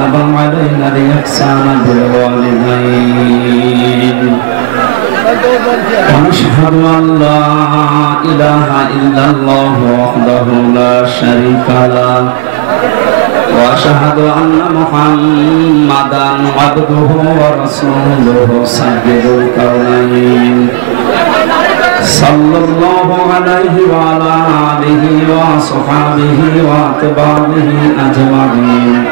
كتب علينا الإحسان بالوالدين ونشهد أن لا إله إلا الله وحده لا شريك له وأشهد أن محمدا عبده ورسوله سيد الكونين صلى الله عليه وعلى آله وصحبه وأتباعه أجمعين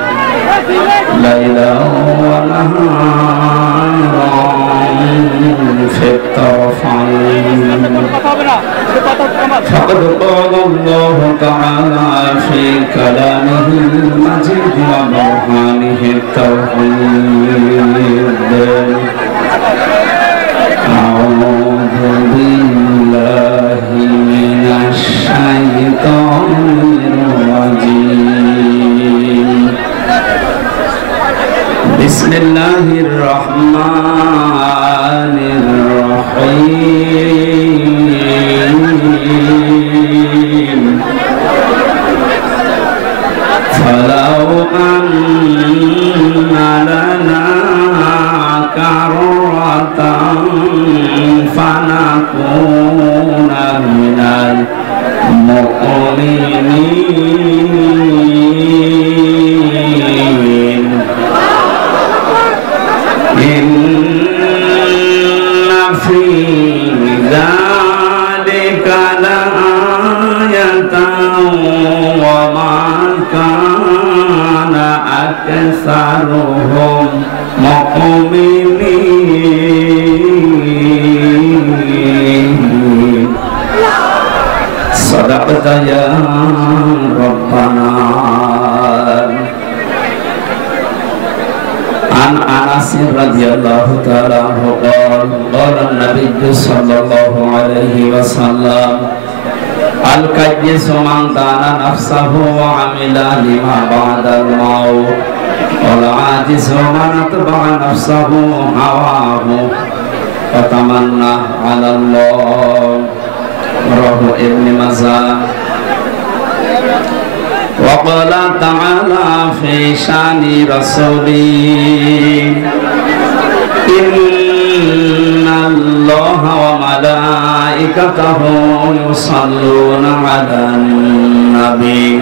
ليلا ونهارا في الطرفين فقد قال الله تعالى في كلامه المجيد وبرهانه التوحيد أعوذ بالله من الشيطان الرجيم بسم الله الرحمن الرحيم فلو أن لنا كرة فنكون من المؤمنين إن في ذلك لآية وما كان أكثرهم مؤمنين صدقت يا ربنا عن أنس رضي الله تعالى عنه قال قال النبي صلى الله عليه وسلم الكيس من دان نفسه وعمل لما بعد الموت والعاجز من اتبع نفسه هواه وتمنى على الله رواه ابن ماجه وقال تعالى في شان رسوله إن الله وملائكته يصلون على النبي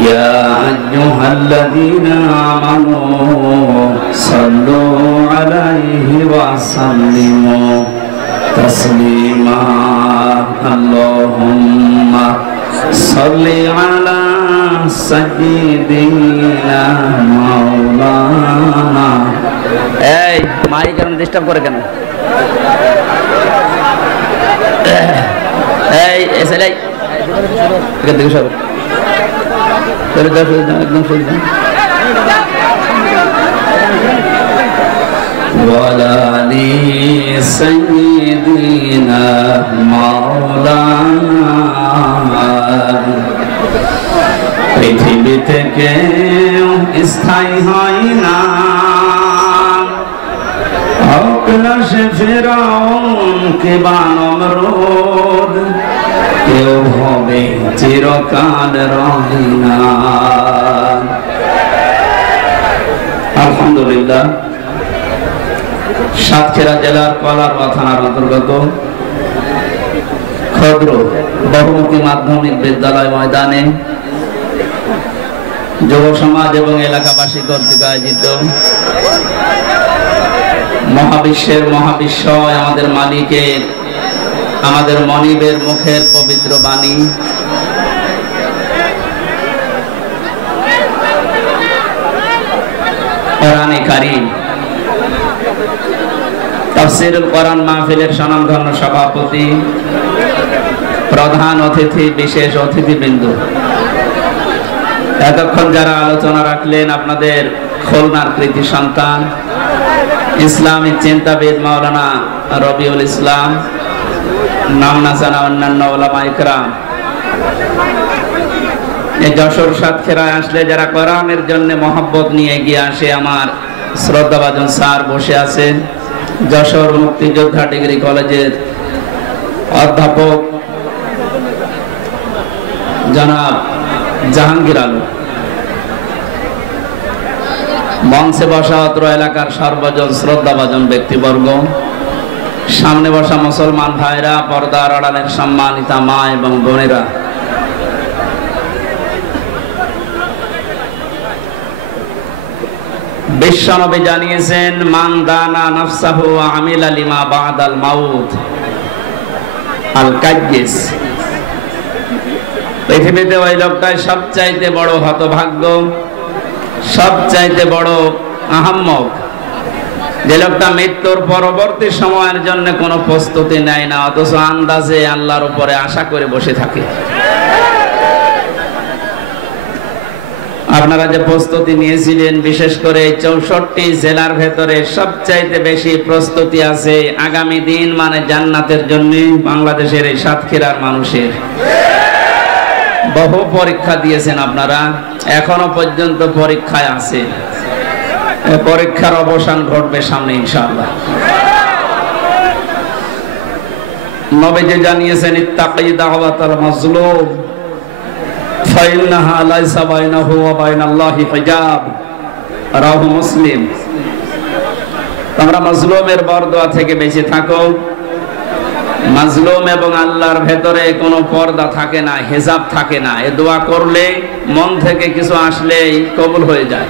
يا أيها الذين آمنوا صلوا عليه وسلموا تسليما اللهم صل على سيدنا مولانا এই মাইক কেন ডিস্টার্ব করে কেন এই এসএলআই এখান থেকে সব একদম শুনছেন وعلى آل سيدنا مولانا পৃথিবীতে কেউ স্থায়ী হয় না অক্লাশে ফেরাউন কিংবা নমরুদ কেউ হবে চিরকাল রহিনা আলহামদুলিল্লাহ সাতক্ষীরা জেলার কলারবা থানার অন্তর্গত ক্ষদ্র বহুমুখী মাধ্যমিক বিদ্যালয় ময়দানে যুব সমাজ এবং এলাকাবাসী কর্তৃক আয়োজিত মহাবিশ্বের মহাবিশ্বয় আমাদের মালিকের আমাদের মনিবের মুখের পবিত্র বাণী কোরআনে কারীম তাফসীরুল কোরআন মাহফিলের স্বনামধন্য সভাপতি প্রধান অতিথি বিশেষ অতিথিবৃন্দ এতক্ষণ যারা আলোচনা রাখলেন আপনাদের খুলনার কৃতি সন্তান ইসলামিক চিন্তাবিদ মাওলানা রবিউল ইসলাম নাম না জানা অন্যান্য ওলামা ইকরাম এই যশোর সাতক্ষীরায় আসলে যারা কোরআনের জন্য মহব্বত নিয়ে এগিয়ে আসে আমার শ্রদ্ধাভাজন স্যার বসে আছেন যশোর মুক্তিযোদ্ধা ডিগ্রি কলেজের অধ্যাপক জনাব জাহাঙ্গীর আলম মঞ্চে বসা অত্র এলাকার সর্বজন শ্রদ্ধাভাজন ব্যক্তিবর্গ, সামনে বসা মুসলমান ভাইরা, পর্দার আড়ালের সম্মানিতা মা এবং বোনেরা, বিশ্বনবী জানিয়েছেন, মান দানা নাফসাহু ওয়া আমিলা লিমা বাদাল মাউত আল কাজ্জিস। পৃথিবীতে ওই লোকটাই সবচাইতে বড় হতভাগ্য, সবচাইতে বড় আহাম্মক, যে লোকটা মৃত্যুর পরবর্তী সময়ের জন্য কোনো প্রস্তুতি নেয় না, অথচ আন্দাজে আল্লাহর উপরে আশা করে বসে থাকে। আপনারা যে প্রস্তুতি নিয়েছিলেন, বিশেষ করে 64 জেলার ভেতরে সবচাইতে বেশি প্রস্তুতি আছে আগামী দিন মানে জান্নাতের জন্য বাংলাদেশের এই সাতক্ষীরার মানুষের। বহু পরীক্ষা দিয়েছেন আপনারা, এখনো পর্যন্ত পরীক্ষায় আছে, পরীক্ষার অবসান ঘটবে সামনে ইনশাআল্লাহ। নবীজি জানিয়েছেন, ইত্তাকি দাওয়াতাল মাজলুম ফাইন্নাহা লাইসা বাইনাহু ওয়া বাইনাল্লাহি হিজাব, রাওয়াহু মুসলিম। তোমরা মাজলুমের বরদোয়া থেকে বেঁচে থাকো। মাজলুম এবং আল্লাহর ভেতরে কোনো পর্দা থাকে না, হিজাব থাকে না। এই দোয়া করলে মন থেকে কিছু আসলেই কবুল হয়ে যায়।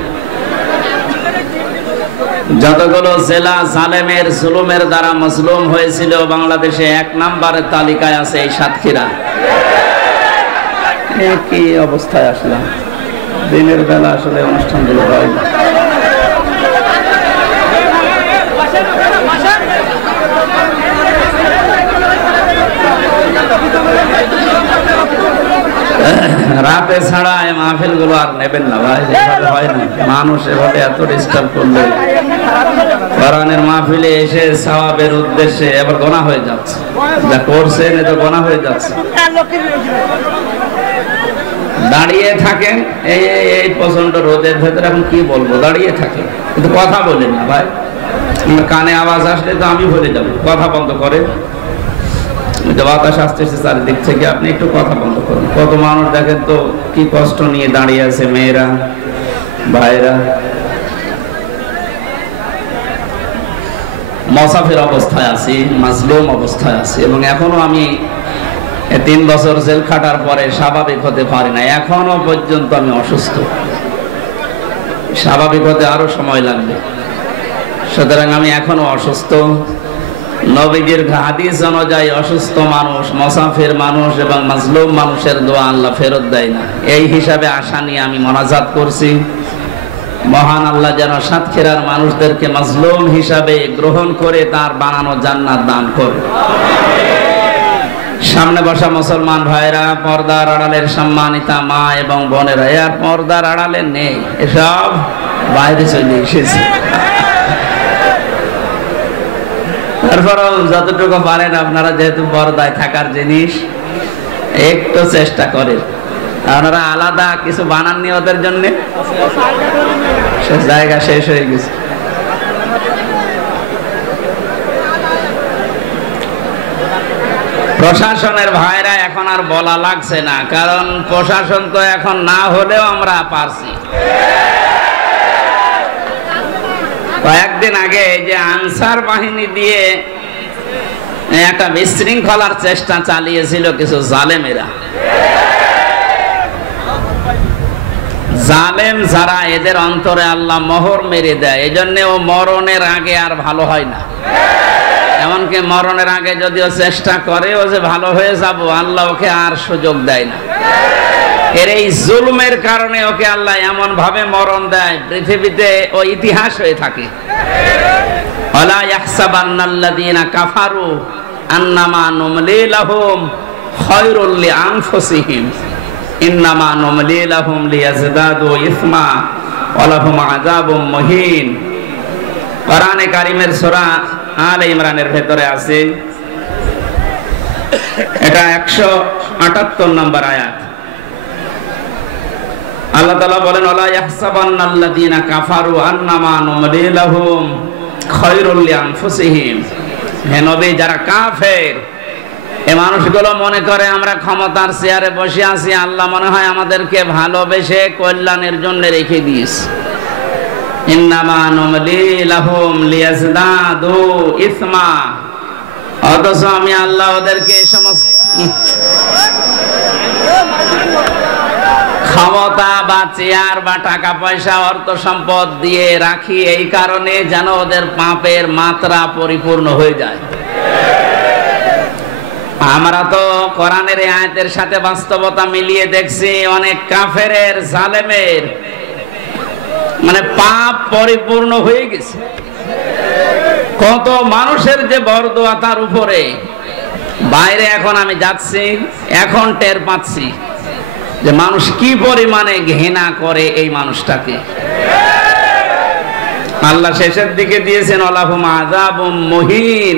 যতগুলো জেলা জালেমের জুলুমের দ্বারা মাজলুম হয়েছিল বাংলাদেশে 1 নম্বরের তালিকায় আছে এই সাতক্ষীরা। কি অবস্থায় আসলাম, দিনের বেলা আসলে অনুষ্ঠানগুলো হয় না। রাতে ছাড়া এই মাহফিল গুলো আর নেবেন না ভাই, এভাবে হয় না। মানুষ এভাবে এত ডিস্টার্ব করলে কোরআনের মাহফিলে এসে সওয়াবের উদ্দেশ্যে এবার গোনা হয়ে যাচ্ছে, যা করছেন এ তো গোনা হয়ে যাচ্ছে। দাঁড়িয়ে থাকেন এই প্রচন্ড রোদের ভেতরে, এখন কি বলবো, দাঁড়িয়ে থাকেন কিন্তু কথা বলেন না ভাই। কানে আওয়াজ আসলে তো আমি ভুলে যাবো, কথা বন্ধ করে। বাতাস আসতেছে চারিদিক থেকে, আপনি একটু কথা বন্ধ করুন। কত মানুষ দেখেন তো কি কষ্ট নিয়ে দাঁড়িয়ে আছে, মেয়েরা ভাইরা। মুসাফির অবস্থায় আছি, মাজলুম অবস্থায় আছি, এবং এখনো আমি 3 বছর জেল খাটার পরে স্বাভাবিক হতে পারি না। এখনো পর্যন্ত আমি অসুস্থ, স্বাভাবিক হতে আরো সময় লাগবে। সুতরাং আমি এখনো অসুস্থ। নবীজির হাদিস অনুযায়ী অসুস্থ মানুষ, মুসাফির মানুষ এবং মাজলুম মানুষের দোয়া আল্লাহ ফেরত দেয় না। এই হিসাবে আশা নিয়ে আমি মোনাজাত করছি, মহান আল্লাহ যেন সাতক্ষীরার মানুষদেরকে মাজলুম হিসাবে গ্রহণ করে তার বানানো জান্নাত দান করে। সামনে বসা মুসলমান ভাইরা, পর্দার আড়ালের সম্মানিতা মা এবং বোনেরা, এর পর্দার আড়ালে নেই, এসব বাইরে চলে এসেছে। তারপরেও যতটুকু পারেন আপনারা, যেহেতু পর্দায় থাকার জিনিস, একটু চেষ্টা করেন। আপনারা আলাদা কিছু বানাননি ওদের জন্য, সে জায়গা শেষ হয়ে গেছে। প্রশাসনের ভাইরা এখন আর বলা লাগছে না, কারণ প্রশাসন তো এখন না হলেও আমরা পারছি। কয়েকদিন আগে যে আনসার বাহিনী দিয়ে একটা বিশৃঙ্খলার চেষ্টা চালিয়েছিল কিছু জালেমেরা, জালেম যারা, এদের অন্তরে আল্লাহ মোহর মেরে দেয়। এজন্য ও মরণের আগে আর ভালো হয় না। এমনকি মরণের আগে যদিও চেষ্টা করে ও যে ভালো হয়ে যাব, আল্লাহ ওকে আর সুযোগ দেয় না। এর এই জুলুমের কারণে ওকে আল্লাহ এমন ভাবে মরণ দেয়, পৃথিবীতে ও ইতিহাস হয়ে থাকে। ওয়ালা ইয়াহসাবান্নাল্লাযীনা কাফারু আন্নামা নুমলি লাহুম খায়রুল লিআনফুসিহিম ইন্নামা নুমলি লাহুম লিয়াজদাদু ইসমা ওয়া লাহুম আযাবুম মুহিন। কোরআনে কারীমের সূরা আলে ইমরানের ভেতরে আছে, এটা 178 নম্বর আয়াত। আল্লাহ তাআলা বলেন, ওয়ালা ইয়াহসাবান্নাল্লাযীনা কাফারু আন্নামা নুমলি লাহুম খায়রুল লিআনফুসিহিম। হে নবী, যারা কাফের, এই মানুষগুলো মনে করে আমরা ক্ষমতার চেয়ারে বসে আছি, আল্লাহ মনে হয় আমাদেরকে ভালোবেসে কল্যাণের জন্য রেখে দিয়েছে। ইন্নামা নুমলি লাহুম লিয়াজদাদু ইসমা, অথচ আমি আল্লাহ ওদেরকে সমস্ত ক্ষমতা বা চেয়ার বা টাকা পয়সা অর্থ সম্পদ দিয়ে রাখি এই কারণে যেন ওদের পাপের মাত্রা পরিপূর্ণ হয়ে যায়। আমরা তো কোরআনের এই আয়াতের সাথে বাস্তবতা মিলিয়ে দেখছি অনেক কাফেরের জালেমের মানে পাপ পরিপূর্ণ হয়ে গেছে। কত মানুষের যে বরদোয়া তার উপরে, বাইরে এখন আমি যাচ্ছি এখন টের পাচ্ছি যে মানুষ কি পরিমাণে ঘৃণা করে এই মানুষটাকে। আল্লাহ শেষের দিকে দিয়েছেন ওয়ালাহুম আযাবুম মুহিন,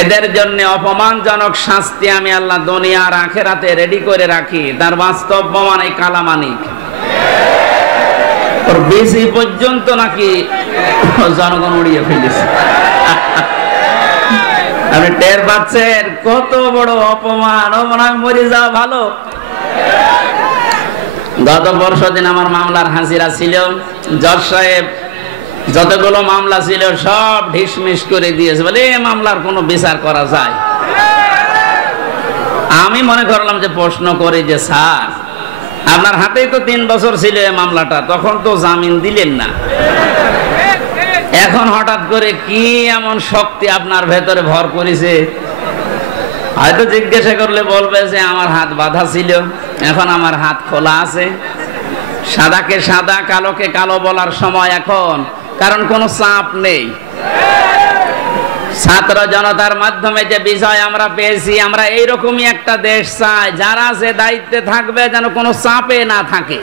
এদের জন্য অপমানজনক শাস্তি আমি আল্লাহ দুনিয়া আর আখিরাতে রেডি করে রাখি। তার বাস্তব প্রমাণ এই কালামানিক, ওর বেশি পর্যন্ত নাকি জনগণ উড়িয়ে ফেলেছে। আপনি টের পাচ্ছেন কত বড় অপমান, ও মনে হয় মরে যাওয়া ভালো। গত পরশুদিন আমার মামলার হাজিরা ছিল, জজ সাহেব যতগুলো মামলা ছিল সব ঢিসমিস করে দিয়েছে, বলে এই মামলার কোনো বিচার করা যায়। আমি মনে করলাম যে প্রশ্ন করি যে স্যার আপনার হাতেই তো 3 বছর ছিল এই মামলাটা, তখন তো জামিন দিলেন না, এখন হঠাৎ করে কি এমন শক্তি আপনার ভেতরে ভর করেছে? হয়তো জিজ্ঞাসা করলে বলবে যে আমার হাত বাঁধা ছিল, এখন আমার হাত খোলা আছে। সাদাকে সাদা কালোকে কালো বলার সময় এখন, কারণ কোনো চাপ নেই। ছাত্র জনতার মাধ্যমে যে বিজয় আমরা পেয়েছি, আমরা এইরকমই একটা দেশ চাই যারা যে দায়িত্বে থাকবে যেন কোনো চাপে না থাকে।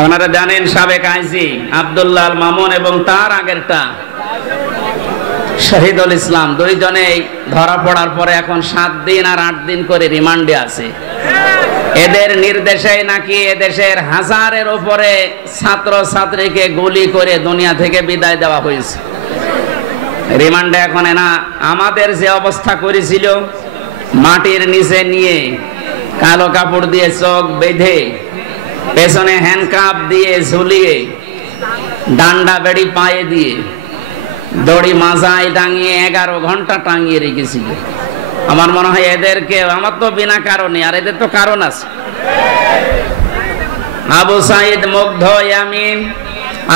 আপনারা জানেন সাবেক আইজি আব্দুল্লাহ আল মামুন এবং তার আগেরটা শহীদুল ইসলাম, দুইজনেই ধরা পড়ার পরে এখন 7 দিন আর 8 দিন করে রিমান্ডে আছে। এদের নির্দেশে নাকি এদেশের হাজারের উপরে ছাত্র ছাত্রীকে গুলি করে দুনিয়া থেকে বিদায় দেওয়া হয়েছে। রিমান্ডে এখন না আমাদের যে অবস্থা করেছিল, মাটির নিচে নিয়ে কালো কাপড় দিয়ে চোখ বেঁধে পেছনে হ্যান্ডকাপ দিয়ে ঝুলিয়ে ডান্ডা বেড়ি পায়ে দিয়ে দড়ি মাজায় টাঙিয়ে 11 ঘন্টা টাঙিয়ে রেখেছিল। আমার মনে হয় এদেরকে, আমার তো বিনা কারণে, আর এদের তো কারণ আছে। আবু সাইদ, মুগ্ধ, ইয়ামিন,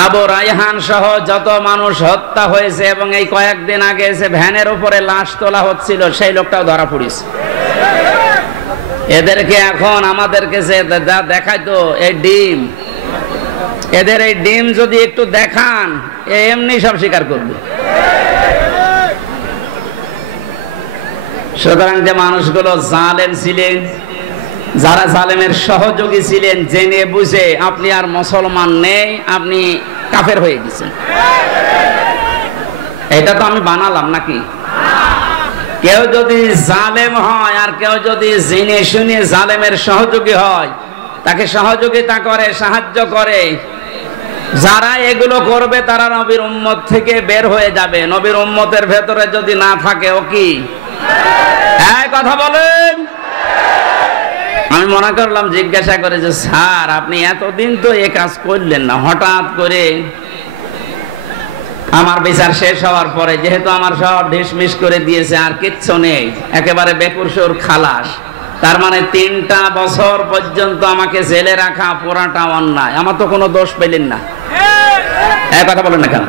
আবু রায়হান সহ যত মানুষ হত্যা হয়েছে, এবং এই কয়েকদিন আগে যে ভ্যানের উপরে লাশ তোলা হচ্ছিল সেই লোকটাও ধরা পড়েছে। এদেরকে এখন আমাদেরকে যে দেখাইতো এই ডিম, এদের এই ডিম যদি একটু দেখান এমনি সব স্বীকার করবে। সুতরাং যে মানুষগুলো জালেম ছিলেন, যারা জালেমের সহযোগী ছিলেন, জেনে বুঝে আপনি আর মুসলমান নেই, আপনি কাফের হয়ে গেছেন। এটা তো আমি বানালাম নাকি? কেউ যদি জালেম হয় আর কেউ যদি জেনে শুনে জালেমের সহযোগী হয়, তাকে সহযোগিতা করে, সাহায্য করে, যারা এগুলো করবে তারা নবীর উম্মত থেকে বের হয়ে যাবে। নবীর উম্মতের ভেতরে যদি না থাকে ও কি? এই কথা বলেন। আমি মনে করলাম জিজ্ঞাসা করে যে স্যার আপনি এতদিন তো এ কাজ করলেন না, হঠাৎ করে আমার বিচার শেষ হওয়ার পরে যেহেতু আমার সব ঢিসমিস করে দিয়েছে, আর কিচ্ছু নেই, একেবারে বেকুরসুর খালাস, তার মানে 3টা বছর পর্যন্ত আমাকে জেলে রাখা পুরাটা অন্যায়, আমার তো কোনো দোষ পেলেন না। এই কথা বলেন না কেন?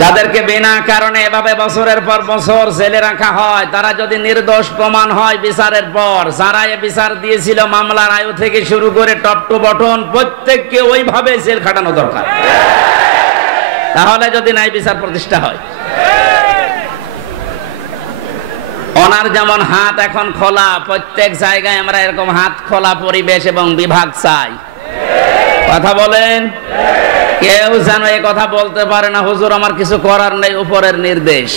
যাদেরকে বিনা কারণে এভাবে বছরের পর বছর জেলে রাখা হয়, তারা যদি নির্দোষ প্রমাণ হয় বিচারের পর, যারা এ বিচার দিয়েছিল মামলার আয়ু থেকে শুরু করে টপ টু বটন প্রত্যেককে ওইভাবে জেল খাটানো দরকার। তাহলে যদি নাই বিচার প্রতিষ্ঠা হয়। ওনার যেমন হাত এখন খোলা, প্রত্যেক জায়গায় আমরা এরকম হাত খোলা পরিবেশ এবং বিভাগ চাই। কথা বলেন। কেউ যেন এই কথা বলতে পারে না হুজুর আমার কিছু করার নেই, উপরের নির্দেশ।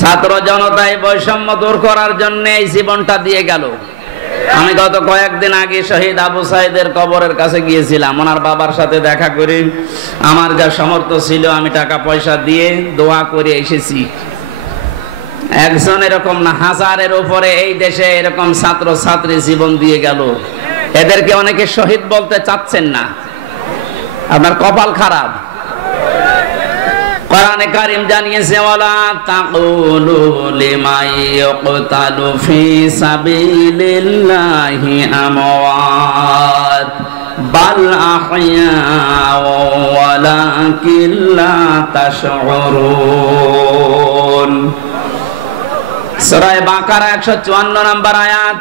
ছাত্র জনতায় বৈষম্য দূর করার জন্য এই জীবনটা দিয়ে গেল। আমি গত কয়েকদিন আগে শহীদ আবু সাইদের কবরের কাছে গিয়েছিলাম, ওনার বাবার সাথে দেখা করে আমার যা সামর্থ্য ছিল আমি টাকা পয়সা দিয়ে দোয়া করে এসেছি। একজন এরকম না, হাজারের উপরে এই দেশে এরকম ছাত্র ছাত্রী জীবন দিয়ে গেল। এদেরকে অনেকে শহীদ বলতে চাচ্ছেন না, আপনার কপাল খারাপ। কোরআনে কারীম জানিয়েছে ওয়ালা তাকুলু লিমান ইয়াকতালু ফি সাবিলিল্লাহি আমওয়াত বাল আহইয়া ওয়ালাকিন লা তাশউরুন। সূরা বাকারা 154 নম্বর আয়াত,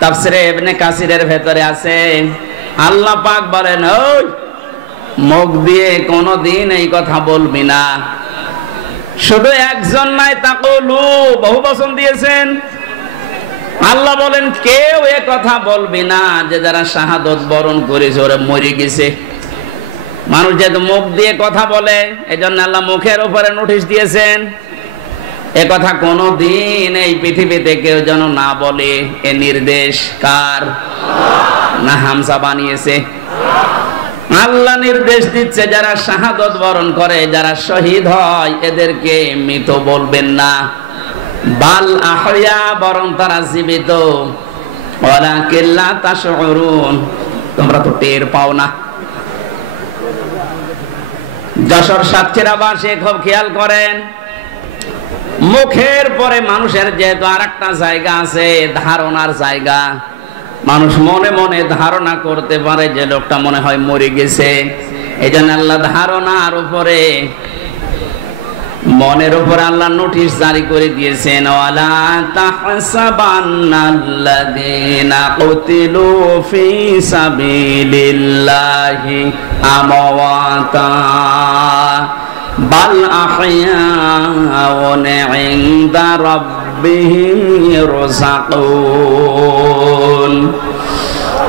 তাফসীরে ইবনে কাসিরের ভেতরে আছে, আল্লাহ পাক বলেন, ওই মুখ দিয়ে কোনদিন এই কথা বলবি না। শুধু একজন নাই, তাকুলু বহু বচন দিয়েছেন। আল্লাহ বলেন কেউ এ কথা বলবি না যে যারা শাহাদত বরণ করেছে ওরা মরে গেছে। মানুষ যেহেতু মুখ দিয়ে কথা বলে, এজন্য আল্লাহ মুখের উপরে নোটিশ দিয়েছেন এ কথা কোনদিন এই পৃথিবীতে কেউ যেন না বলে। এ নির্দেশ কার? না হামজা বানিয়েছে? আল্লাহ নির্দেশ দিচ্ছে যারা শাহাদত বরণ করে, যারা শহীদ হয়, এদেরকে মৃত বলবেন না। বাল আহইয়া, বরং তারা জীবিত। ওয়ালাকিন লা তাশউরুন, তোমরা তো টের পাও না। যশোর সাতক্ষীরাবাসী খুব খেয়াল করেন, মুখের পরে মানুষের যেহেতু আরেকটা জায়গা আছে, ধারণার জায়গা। মানুষ মনে মনে ধারণা করতে পারে যে লোকটা মনে হয় মরে গেছে। এই জন্য আল্লাহ ধারণার উপরে, মনের উপরে আল্লাহ নোটিশ জারি করে দিয়েছেন, ওয়ালা তাহসাবান্নাল্লাযীনা কুতিলু ফি সাবিলিল্লাহি আমওয়াতা বাল আহইয়াউন ইনদা রাব্বিহিম ইরযাকুন।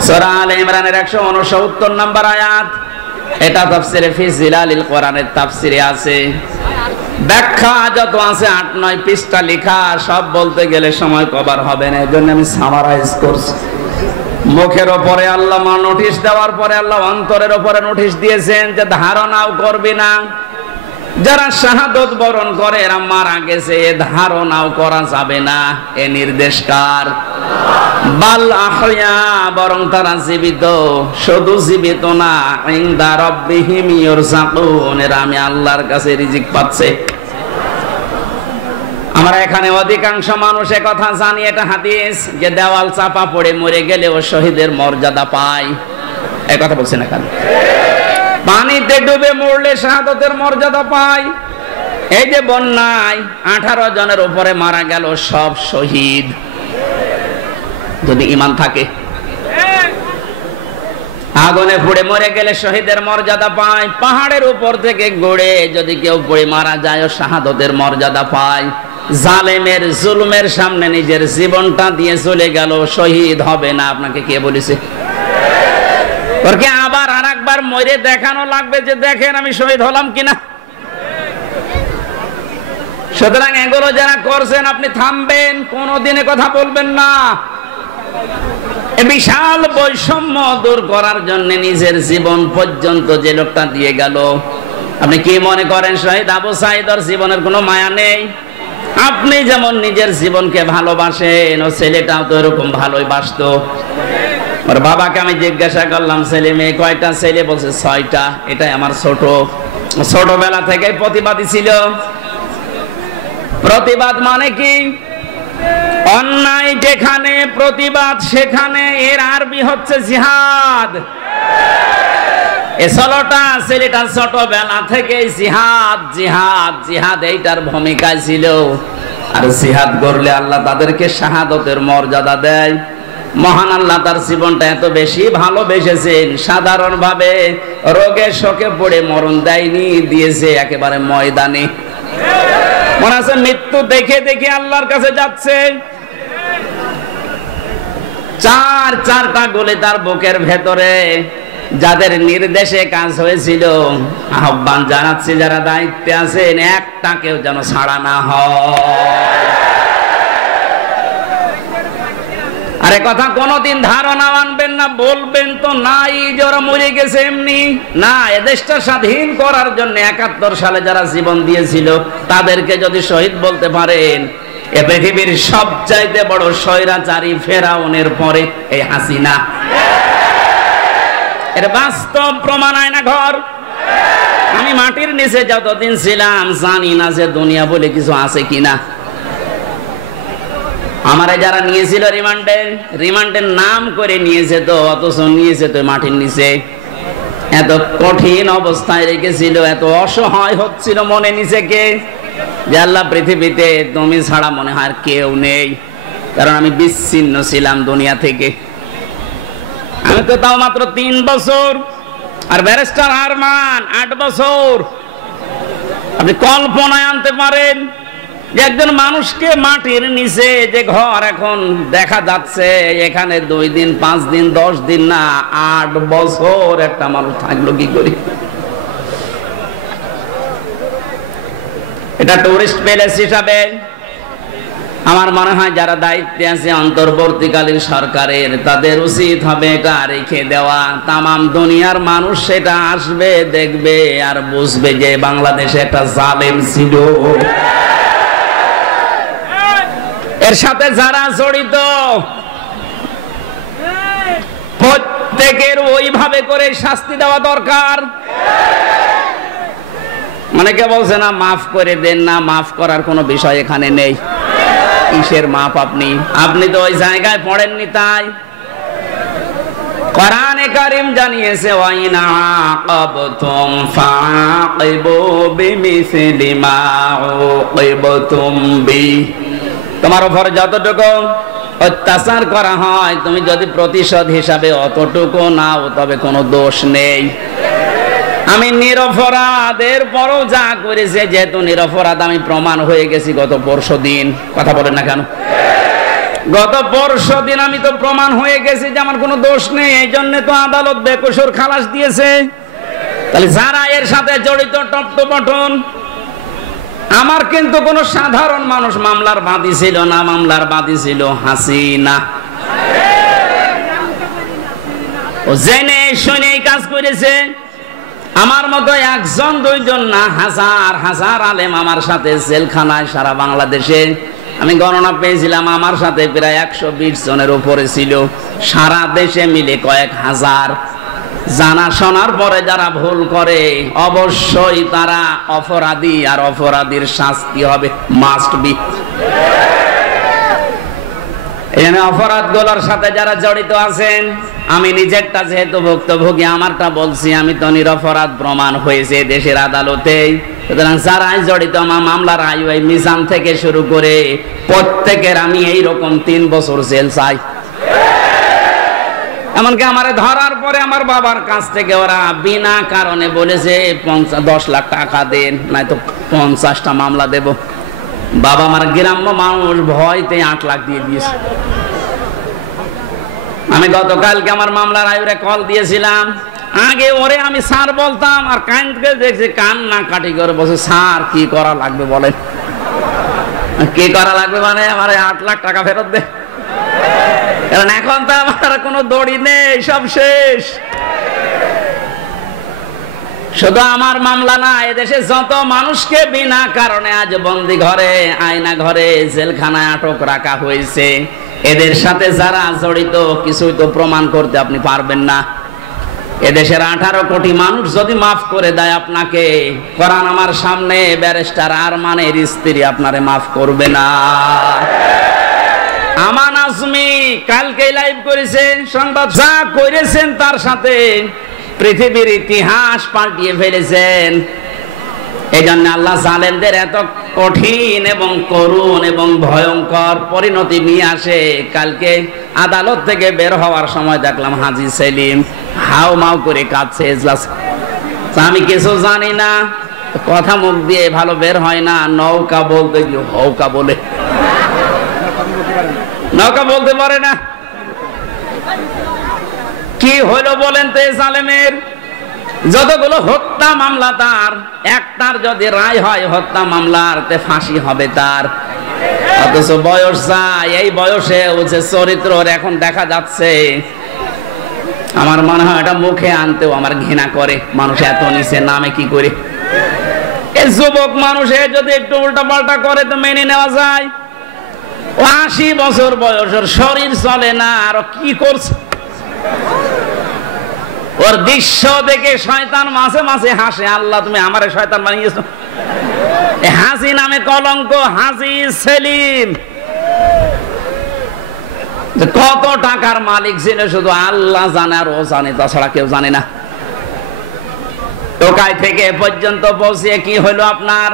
সূরা আলে ইমরানের 169 নম্বর আয়াত। এটা তাফসীরে ফি জিলালিল কোরআনের তাফসীরে আছে। ব্যাখ্যা যত আছে 8-9 পৃষ্ঠা লেখা, সব বলতে গেলে সময় কভার হবে না, এজন্য আমি সামারাইজ করছি। মুখের উপরে আল্লাহ নোটিশ দেওয়ার পরে আল্লাহ অন্তরের উপরে নোটিশ দিয়েছেন যে ধারণাও করবি না। যারা শাহাদত বরণ করে এরা মারা গেছে, ধারণাও করা যাবে না। এ নির্দেশ কার? বাল আহইয়া, বরং তারা জীবিত। শুধু জীবিত না, ইনদা রাব্বিহিম ইরযাকুন, এরা আমি আল্লাহর কাছে রিজিক পাচ্ছে। আমরা এখানে অধিকাংশ মানুষ কথা জানি, এটা হাদিস, যে দেওয়াল চাপা পড়ে মরে গেলেও শহীদের মর্যাদা পায়। এই কথা বলছেন এখানে। পানিতে ডুবে মরলে শাহাদতের মর্যাদা পায়। এই যে বন্যায় 18 জনের উপরে মারা গেল, সব শহীদ, যদি ঈমান থাকে। আগুনে পুড়ে মরে গেলে শহীদের মর্যাদা পায়। পাহাড়ের উপর থেকে গড়ে যদি কেউ পড়ে মারা যায়, শাহাদতের মর্যাদা পায়। জালেমের জুলুমের সামনে নিজের জীবনটা দিয়ে চলে গেল, শহীদ হবে না। আপনাকে কে বলেছে? ওরকে আবার আরেকবার মরে দেখানো লাগবে যে দেখেন আমি শহীদ হলাম কিনা। সুতরাং এগুলো যারা করছেন আপনি থামবেন, কোনদিনে কথা বলবেন না। বিশাল বৈষম্য দূর করার জন্য নিজের জীবন পর্যন্ত যে লোকটা দিয়ে গেল, আপনি কি মনে করেন শহীদ আবু সাঈদের জীবনের কোনো মায়া নেই? আপনি যেমন নিজের জীবনকে ভালোবাসেন, ও ছেলেটাও তো এরকম ভালোই বাসতো। ওর বাবাকে আমি জিজ্ঞাসা করলাম ছেলে মেয়ে কয়টা? ছেলে বলছে 6টা। এটাই আমার ছোটবেলা থেকে প্রতিবাদী ছিল। প্রতিবাদ মানে কি? অন্যায় যেখানে প্রতিবাদ সেখানে, এর আরবি হচ্ছে জিহাদ। ছেলেটা ছোটবেলা থেকে জিহাদ জিহাদ জিহাদ এইটার ভূমিকায় ছিল। আর জিহাদ করলে আল্লাহ তাদেরকে শাহাদতের মর্যাদা দেয়। মহান আল্লাহ তার জীবনটা এত বেশি ভালোবেসেছেন, সাধারণভাবে রোগে শোকে পড়ে মরণ দেয়নি, দিয়েছে একেবারে ময়দানে। মনে আছে মৃত্যু দেখে দেখে আল্লাহর কাছে যাচ্ছে। 4টা গোলে তার বুকের ভেতরে। যাদের নির্দেশে কাজ হয়েছিল, আহ্বান জানাচ্ছি যারা দায়িত্বে আছেন, একটাকেও যেন ছাড়া না হয়। আরে কথা কোনদিন ধারণা আনবেন না, বলবেন তো নাই যে ওরা মরে গেছে এমনি না। এদেশটা স্বাধীন করার জন্য 71 সালে যারা জীবন দিয়েছিল তাদেরকে যদি শহীদ বলতে পারেন, এ পৃথিবীর সবচাইতে বড় স্বৈরাচারী ফেরাউনের পরে এই হাসিনা। এর বাস্তব প্রমাণ আয়না ঘর। আমি মাটির নিচে যতদিন ছিলাম জানি না যে দুনিয়া বলে কিছু আছে কিনা। আমারে যারা নিয়েছিল রিমান্ডের নাম করে নিয়েছে তো, অথচ নিয়েছে তো মাটির নিচে। এত কঠিন অবস্থায় রেখেছিল, এত অসহায় হচ্ছিল মনে নিচে কে, যে আল্লাহ পৃথিবীতে তুমি ছাড়া মনে হয় আর কেউ নেই। কারণ আমি বিচ্ছিন্ন ছিলাম দুনিয়া থেকে। আমি তো তাও মাত্র 3 বছর, আর ব্যারিস্টার আরমান 8 বছর। আপনি কল্পনায় আনতে পারেন যে একজন মানুষকে মাটির নিচে যে ঘর এখন দেখা যাচ্ছে, এখানে 2 দিন 5 দিন 10 দিন না 8 বছর একটা মানুষ থাকলো কি করে? এটা টুরিস্ট প্লেস হিসাবে আমার মনে হয় যারা দায়িত্বে আছে অন্তর্বর্তীকালীন সরকারের, তাদের উচিত হবে এটা রেখে দেওয়া। তামাম দুনিয়ার মানুষ সেটা আসবে, দেখবে আর বুঝবে যে বাংলাদেশে একটা জালেম ছিল। এর সাথে যারা জড়িত প্রত্যেকের ওইভাবে করে শাস্তি দেওয়া দরকার। মানে কে বলছে না মাফ করে দেন, না মাফ করার কোনো বিষয় এখানে নেই। কিসের মাপ? আপনি তো ওই জায়গায় পড়েননি। তাই কোরআনে কারীম জানিয়েছে ওয়াইনা আকাবতুম ফাআকিবু বিমিসলি মা উকিবতুম বি। তোমার উপর যতটুকু অত্যাচার করা হয় তুমি যদি প্রতিশোধ হিসাবে অতটুকু নাও তবে কোনো দোষ নেই। আমি নিরপরাধের পরও যা করেছে, যেহেতু নিরপরাধ আমি প্রমাণ হয়ে গেছি গত পরশুদিন। কথা বলেন না কেন? গত পরশুদিন আমি তো প্রমাণ হয়ে গেছি যে আমার কোনো দোষ নেই। এই জন্য তো আদালত বেকসুর খালাস দিয়েছে। তাহলে যারা এর সাথে জড়িত টপটপটন, আমার কিন্তু কোনো সাধারণ মানুষ মামলার বাদী ছিল না। মামলার বাদী ছিল হাসিনা। ও জেনে শুনে এই কাজ করেছে। আমার মতো 1 জন 2 জন না, হাজার হাজার আলেম আমার সাথে জেলখানায় সারা বাংলাদেশে। আমি গণনা পেয়েছিলাম আমার সাথে প্রায় 120 জনের উপরে ছিল, সারা দেশে মিলে কয়েক হাজার। জানা শোনার পরে যারা ভুল করে অবশ্যই তারা অপরাধী, আর অপরাধীর শাস্তি হবে মাস্ট বি। এখানে অপরাধগুলোর সাথে যারা জড়িত আছেন, আমি নিজেরটা যেহেতু ভুক্তভোগী আমারটা বলছি, আমি তো নিরপরাধ প্রমাণ হয়েছে দেশের আদালতে। সুতরাং যারা জড়িত আমার মামলার আইওয়াই মিজান থেকে শুরু করে প্রত্যেকের আমি এইরকম 3 বছর জেল চাই। এমনকি আমারে ধরার পরে আমার বাবার কাছ থেকে ওরা বিনা কারণে বলেছে 10 লাখ টাকা দেন, নয়তো 50টা মামলা দেব। বাবা আমার গ্রাম্য মানুষ, ভয়তে 8 লাখ দিয়ে দিয়েছে। আমি গতকালকে আমার মামলার আইরে কল দিয়েছিলাম। আগে ওরে আমি স্যার বলতাম, আর কানকে দেখছি কান্না কাটি করে বসে, স্যার কি করা লাগবে বলেন? কি করা লাগবে মানে আমার 8 লাখ টাকা ফেরত দে। কারণ এখন তো আমার কোনো দড়ি নেই, সব শেষ। শুধু আমার মামলা না, এদেশে যত মানুষকে বিনা কারণে আজ বন্দি ঘরে, আয়না ঘরে, জেলখানায় আটক রাখা হয়েছে, এদের সাথে যারা জড়িত কিছুই তো প্রমাণ করতে আপনি পারবেন না। এদেশের 18 কোটি মানুষ যদি মাফ করে দেয় আপনাকে, কোরআন আমার সামনে ব্যারিস্টার আরমানের স্ত্রী আপনারে মাফ করবে না। আমান আজমি কালকে লাইভ করেছেন, সংবাদ যা করেছেন তার সাথে পৃথিবীর ইতিহাস পাল্টিয়ে ফেলেছেন। এই জন্য আল্লাহ জালেমদের এত কঠিন এবং করুণ এবং ভয়ঙ্কর পরিণতি নিয়ে আসে। কালকে আদালত থেকে বের হওয়ার সময় দেখলাম হাজী সেলিম হাউ মাউ করে কাঁদছে এজলাস। আমি কিছু জানি না, কথা মুখ দিয়ে ভালো বের হয় না। নৌকা বলতে গিয়ে হৌকা বলে, নৌকা বলতে পারে না। কি হলো বলেন তো জালেমের? যতগুলো হত্যা মামলা তার, একটার যদি রায় হয় হত্যা মামলার, তে ফাঁসি হবে তার। অথচ বয়স যায়, এই বয়সে যে চরিত্র এখন দেখা যাচ্ছে, আমার মনে হয় এটা মুখে আনতেও আমার ঘৃণা করে। মানুষ এত নিচে নামে কি করে? এই যুবক মানুষে যদি একটু উল্টা পাল্টা করে তো মেনে নেওয়া যায়। 80 বছর বয়সের শরীর চলে না, আর কি করছে? ওর দৃশ্য দেখে শয়তান মাঝে মাঝে হাসে, আল্লাহ তুমি আমারে শয়তান বানিয়েছো। হাসি নামে কলঙ্ক, হাসি সেলিম কত টাকার মালিক ছিল শুধু আল্লাহ জানে, আর ও জানে, তাছাড়া কেউ জানে না। টোকাই থেকে পর্যন্ত পৌঁছে কি হলো আপনার?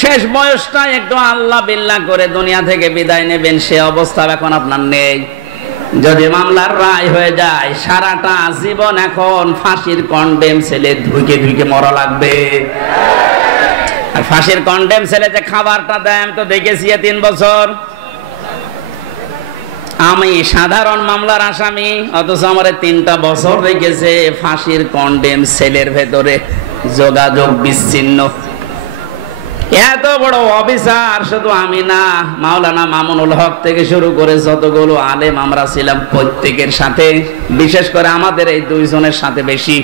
শেষ বয়সটা একটু আল্লাহ বিল্লাহ করে দুনিয়া থেকে বিদায় নেবেন, সে অবস্থা এখন আপনার নেই। যদি মামলার রায় হয়ে যায়, সারাটা জীবন এখন ফাঁসির কন্ডেম ছেলে ধুইকে ধুইকে মরা লাগবে। আর ফাঁসির কন্ডেম ছেলে যে খাবারটা দেয় আমি তো দেখেছি 3 বছর। আমি সাধারণ মামলার আসামি, অথচ আমার 3টা বছর রেখেছে ফাঁসির কন্ডেম সেলের ভেতরে, যোগাযোগ বিচ্ছিন্ন। এত বড় অফিসার শুধু আমি না, মাওলানা মামুনুল হক থেকে শুরু করে যতগুলো আলেম আমরা ছিলাম, প্রত্যেকের সাথে, বিশেষ করে আমাদের এই 2 জনের সাথে বেশি,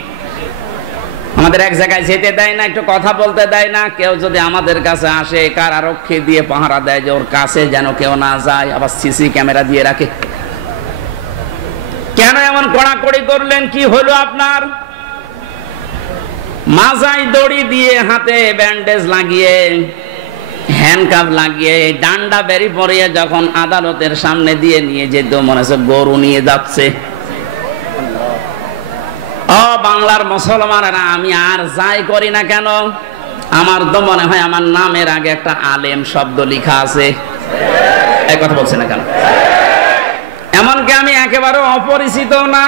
আমাদের এক জায়গায় যেতে দেয় না, একটু কথা বলতে দেয় না। কেউ যদি আমাদের কাছে আসে, কারারক্ষী দিয়ে পাহারা দেয় যে ওর কাছে যেন কেউ না যায়, আবার সিসি ক্যামেরা দিয়ে রাখে। কেন এমন কড়াকড়ি করলেন? কি হলো আপনার? মাজায় দড়ি দিয়ে, হাতে ব্যান্ডেজ লাগিয়ে, হ্যান্ডকাপ লাগিয়ে, ডান্ডা বেরি পরিয়ে যখন আদালতের সামনে দিয়ে নিয়ে যেত, মনে হচ্ছে গরু নিয়ে যাচ্ছে। ও বাংলার মুসলমানেরা, আমি আর যাই করি না কেন, আমার তো মনে হয় আমার নামের আগে একটা আলেম শব্দ লেখা আছে। এই কথা বলছে না কেন? এমনকি আমি একেবারে অপরিচিত না।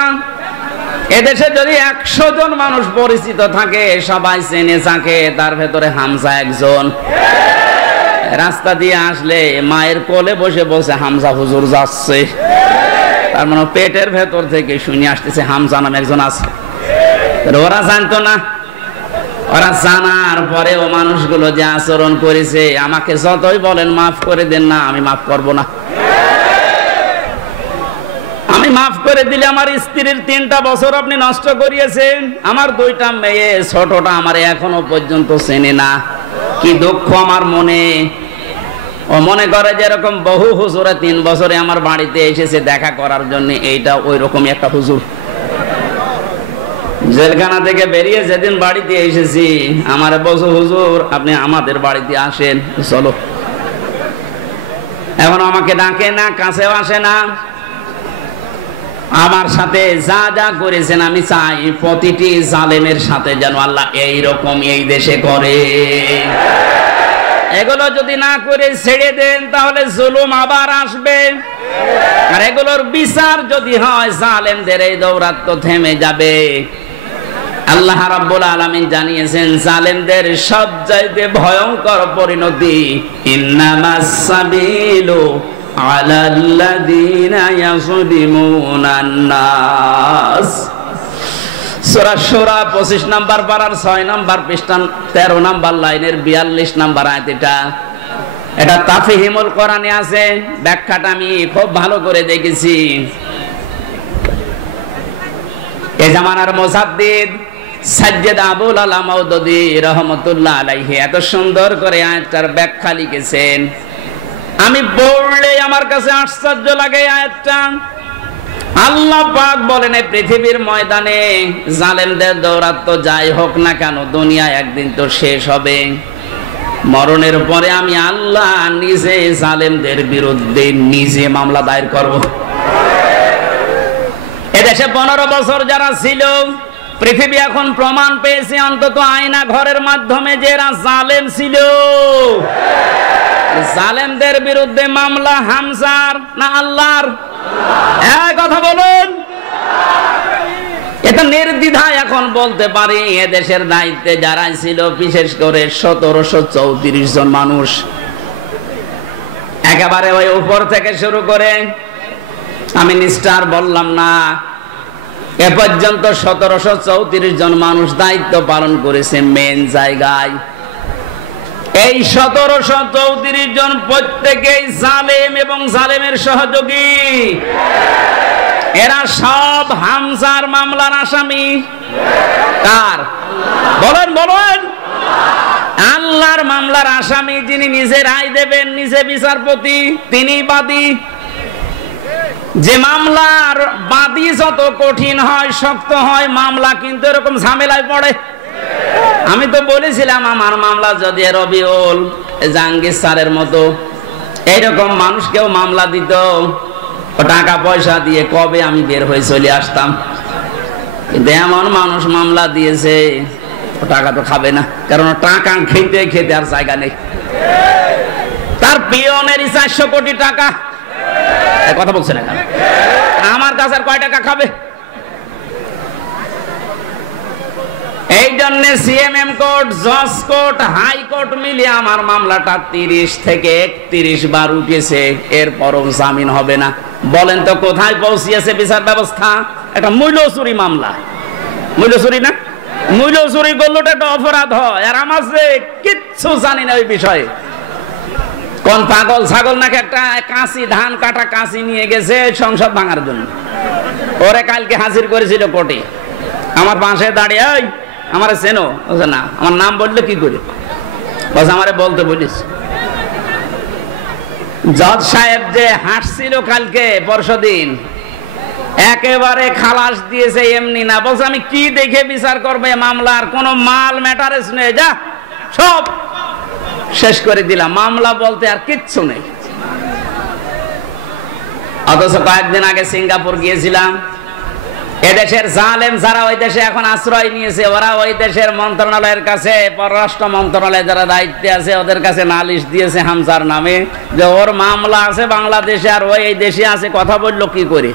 এদেশে যদি 100 জন মানুষ পরিচিত থাকে, সবাই চেনে থাকে, তার ভেতরে হামজা একজন। রাস্তা দিয়ে আসলে মায়ের কোলে বসে বসে হামজা হুজুর যাচ্ছে, তার মানে পেটের ভেতর থেকে শুনে আসতেছে হামজা নামে একজন আছে। ওরা জানতো না, ওরা জানার পরেও মানুষগুলো যে আচরণ করেছে, আমাকে যতই বলেন মাফ করে দেন না, আমি মাফ করব না। আমি মাফ করে দিলে আমার স্ত্রীর 3টা বছর আপনি নষ্ট করিয়েছেন, আমার 2টা মেয়ে, ছোটটা আমার এখনো পর্যন্ত চেনে না। কি দুঃখ আমার মনে। ও মনে করে যেরকম বহু হুজুরে 3 বছরে আমার বাড়িতে এসেছে দেখা করার জন্য, এইটা ওই রকমই একটা হুজুর। জেলখানা থেকে বেরিয়ে যেদিন বাড়িতে এসেছি, আমার বলছে হুজুর আপনি আমাদের বাড়িতে আসেন, চলো। এখন আমাকে ডাকে না, কাছেও আসে না। আমার সাথে যা যা করেছেন, আমি চাই প্রতিটি জালেমের সাথে যেন আল্লাহ এইরকম এই দেশে করে। এগুলো যদি না করে ছেড়ে দেন, তাহলে জুলুম আবার আসবে। আর এগুলোর বিচার যদি হয়, জালেমদের এই দৌরাত্ম্য থেমে যাবে। আল্লাহ রাব্বুল আলামিন জানিয়েছেন, জালেমদের সবচাইতে ভয়ঙ্কর পরিণতি, ইন্নামাস সাবিলু আলাল্লাযীনা ইয়াযলিমুনান নাস। সূরা সূরা 25 নম্বর পারার 6 নম্বর পৃষ্ঠা 13 নম্বর লাইনের 42 নম্বর আয়াত। এটা তাফহিমুল কোরআনে আছে, ব্যাখ্যাটা আমি খুব ভালো করে দেখেছি। এই জামানার মুজাদ্দিদ সাজ্জাদ আবুল আলা মাউদুদী রাহমাতুল্লাহ আলাইহি এত সুন্দর করে আয়াতটার ব্যাখ্যা লিখেছেন, আমি পড়লে আমার কাছে আশ্চর্য লাগে আয়াতটা। আল্লাহ পাক বলেন, এই পৃথিবীর ময়দানে জালেমদের দৌরাত্ম্য যাই হোক না কেন, দুনিয়া একদিন তো শেষ হবে। মরণের পরে আমি আল্লাহ নিজে জালেমদের বিরুদ্ধে নিজে মামলা দায়ের করব। এদেশে 15 বছর যারা ছিল, পৃথিবী এখন প্রমাণ পেয়েছে অন্তত আয়না ঘরের মাধ্যমে যে এরা জালেম ছিল। জালেমদের বিরুদ্ধে মামলা হামজার না আল্লাহর? এই কথা বলুন। এটা নির্দ্বিধায় এখন বলতে পারি, এদেশের দায়িত্বে যারা ছিল, বিশেষ করে 1734 জন মানুষ, একেবারে ওই উপর থেকে শুরু করে, আমি নিষ্ঠার বললাম না, এ পর্যন্ত 1734 জন মানুষ দায়িত্ব পালন করেছে মেন জায়গায়। এই 1734 জন প্রত্যেকেই জালেম এবং জালেমের সহযোগী। এরা সব হামজার মামলার আসামি। কার? বলেন বলেন। আল্লাহর মামলার আসামি, যিনি নিজে রায় দেবেন, নিজে বিচারপতি, তিনি বাদী। যে মামলার বাদী যত কঠিন হয়, শক্ত হয়, মামলা কিন্তু এরকম ঝামেলায় পড়ে। আমি তো বলেছিলাম আমার মামলা যদি রবিউল জাহাঙ্গীর স্যারের মতো এইরকম মানুষকেও মামলা দিত, টাকা পয়সা দিয়ে কবে আমি বের হয়ে চলে আসতাম। কিন্তু এমন মানুষ মামলা দিয়েছে, টাকা তো খাবে না, কারণ টাকা খেতে খেতে আর জায়গা নেই। তার পিয়নের 400 কোটি টাকা, কথা বলছে না, আমার কাছে আর কয় টাকা খাবে? এই জন্য সিএমএম কোর্ট, জজ কোর্ট, হাইকোর্ট মিলিয়ে আমার মামলাটা 30 থেকে 31 বার উঠেছে, এরপরও জামিন হবে না। বলেন তো কোথায় পৌঁছিয়েছে বিচার ব্যবস্থা? একটা মূল্য চুরি মামলা, মূল্য চুরি না, মূল্য চুরি করলে একটা অপরাধ হয়, আর আমার যে কিচ্ছু জানি না ওই বিষয়ে। কোন পাগল ছাগল নাকি একটা কাঁচি, ধান কাটা কাঁচি নিয়ে গেছে সংসদ ভাঙার জন্য, ওরে কালকে হাজির করেছিল কোর্টে। আমার পাশে দাঁড়িয়ে, ওই আমার চেনো? বলছে না। আমার নাম বললে কি করে? বলছে আমারে বলতে বলিস। জজ সাহেব যে হাঁটছিল কালকে পরশুদিন, একেবারে খালাস দিয়েছে, এমনি না। বলছে আমি কি দেখে বিচার করবে মামলার? কোন মাল ম্যাটারেস নেই, যা সব শেষ করে দিলাম, মামলা বলতে আর কিচ্ছু নেই। অথচ কয়েকদিন আগে সিঙ্গাপুর গিয়েছিলাম, এদেশের জালেম যারা ওই দেশে এখন আশ্রয় নিয়েছে, ওরা ওই দেশের মন্ত্রণালয়ের কাছে, পররাষ্ট্র মন্ত্রণালয়ে যারা দায়িত্বে আছে ওদের কাছে নালিশ দিয়েছে হামজার নামে, যে ওর মামলা আছে বাংলাদেশে আর ওই এই দেশে আছে। কথা বললো কি করে?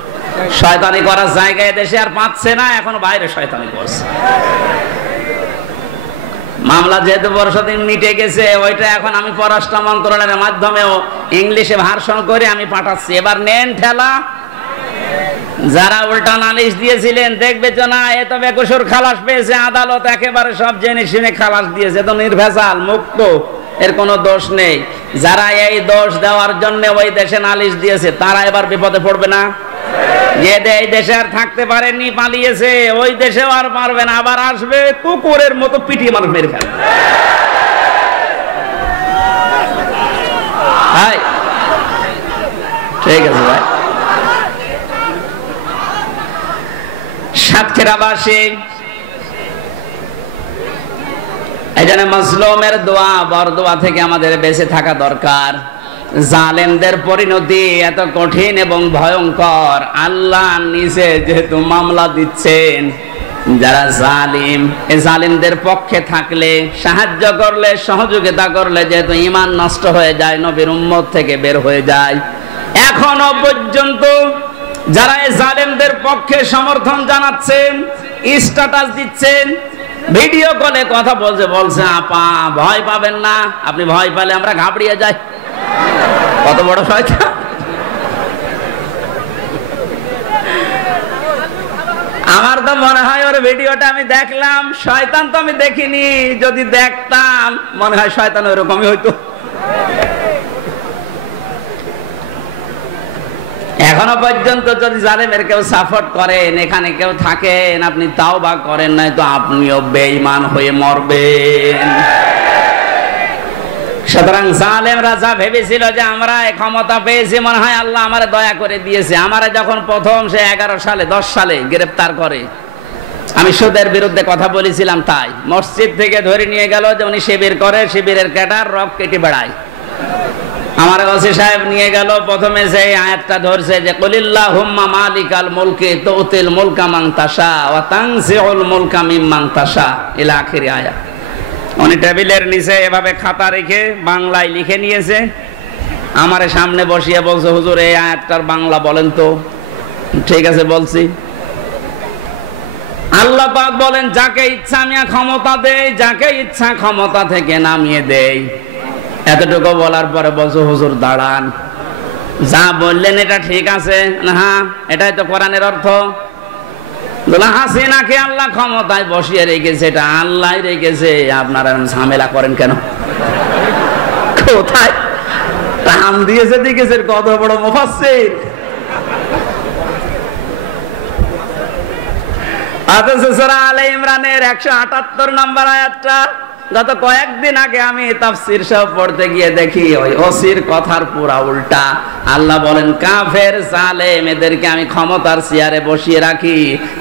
শয়তানি করার জায়গায় দেশে আর পাচ্ছে না, এখন বাইরে শয়তানি করছে। মামলা যেহেতু পরশুদিন মিটে গেছে, ওইটা এখন আমি পররাষ্ট্র মন্ত্রণালয়ের মাধ্যমেও ইংলিশে ভার্সন করে আমি পাঠাচ্ছি। এবার নেন ঠেলা, যারা উল্টা নালিশ দিয়েছিলেন দেখবে যে না এ তো বেকসুর খালাস পেয়েছে, আদালত একেবারে সব জেনে শুনে খালাস দিয়েছে, তো নির্ভেজাল মুক্ত, এর কোনো দোষ নেই। যারা এই দোষ দেওয়ার জন্য ওই দেশে নালিশ দিয়েছে তারা এবার বিপদে পড়বে না? যে এই দেশে আর থাকতে পারেনি, পালিয়েছে, ওই দেশেও আর পারবে না, আবার আসবে কুকুরের মতো পিটিয়ে মানুষ মেরে ফেলবে। ঠিক আছে ভাই। সাতক্ষীরাবাসী এই জন্য মাজলুমের দোয়া, বরদোয়া থেকে আমাদের বেঁচে থাকা দরকার। জালেমদের পরিণতি এত কঠিন এবং ভয়ঙ্কর, আল্লাহ নিজে যেহেতু মামলা দিচ্ছেন, যারা জালিম, এই জালিমদের পক্ষে থাকলে, সাহায্য করলে, সহযোগিতা করলে যেহেতু ঈমান নষ্ট হয়ে যায়, নবীর উম্মত থেকে বের হয়ে যায়। এখনো পর্যন্ত যারা এই জালেমদের পক্ষে সমর্থন জানাচ্ছেন, স্ট্যাটাস দিচ্ছেন, ভিডিও কলে কথা বলছে আপা ভয় পাবেন না, আপনি ভয় পেলে আমরা ঘাবড়িয়ে যাই। কত বড় শয়তান! আমার তো মনে হয় ওর ভিডিওটা আমি দেখলাম, শয়তান তো আমি দেখিনি, যদি দেখতাম মনে হয় শয়তান ওরকমই হইতো। এখনো পর্যন্ত যদি জালেমের কেউ সাপোর্ট করেন, এখানে কেউ থাকেন, আপনি তাওবা করেন নাই তো আপনিও বেঈমান হয়ে মরবেন। সুতরাং জালেমরা যা ভেবেছিল যে আমরা ক্ষমতা পেয়েছি, মনে হয় আল্লাহ আমারে দয়া করে দিয়েছে। আমারে যখন প্রথম সে 11 সালে 10 সালে গ্রেফতার করে, আমি সুদের বিরুদ্ধে কথা বলেছিলাম, তাই মসজিদ থেকে ধরে নিয়ে গেল যে উনি শিবির করে, শিবিরের ক্যাডার, রক কেটে বেড়ায়। আমার ওসি সাহেব নিয়ে গেল, প্রথমে যে আয়াতটা ধরছে যে কুলিল্লাহুম্মা মালিকাল মুলকি তুতিল মুলকা মান তাশা ওয়া তানজিউল মুলকা মিম্মান তাশা ইলা আখির আয়াত। উনি টেবিলের নিচে এভাবে খাতা রেখে বাংলায় লিখে নিয়েছে, আমারে সামনে বসিয়ে বলছে হুজুর এই আয়াতটার বাংলা বলেন তো। ঠিক আছে বলছি। আল্লাহ পাক বলেন যাকে ইচ্ছা আমি ক্ষমতা দেই, যাকে ইচ্ছা ক্ষমতা থেকে নামিয়ে দেই। এতটুকু বলার পরে বলছো হুজুর দাঁড়ান, যা বললেন এটা ঠিক আছে না? হ্যাঁ, এটাই তো কোরআনের অর্থ। হাসিনাকে আল্লাহ ক্ষমতায় বসিয়ে রেখেছে, এটা আল্লাহ রেখেছে, আপনারা ঝামেলা করেন কেন? কোথায় টান দিয়েছে দেখেছে, কত বড় মুফাসসির। অথচ সূরা আলে ইমরানের 178 নম্বর আয়াতটা গত কয়েকদিন আগে আমি তাফসীর সব পড়তে গিয়ে দেখি ওই ওসির কথার পুরা উল্টা। আল্লাহ বলেন কাফের জালেম এদেরকে আমি ক্ষমতার চেয়ারে বসিয়ে রাখি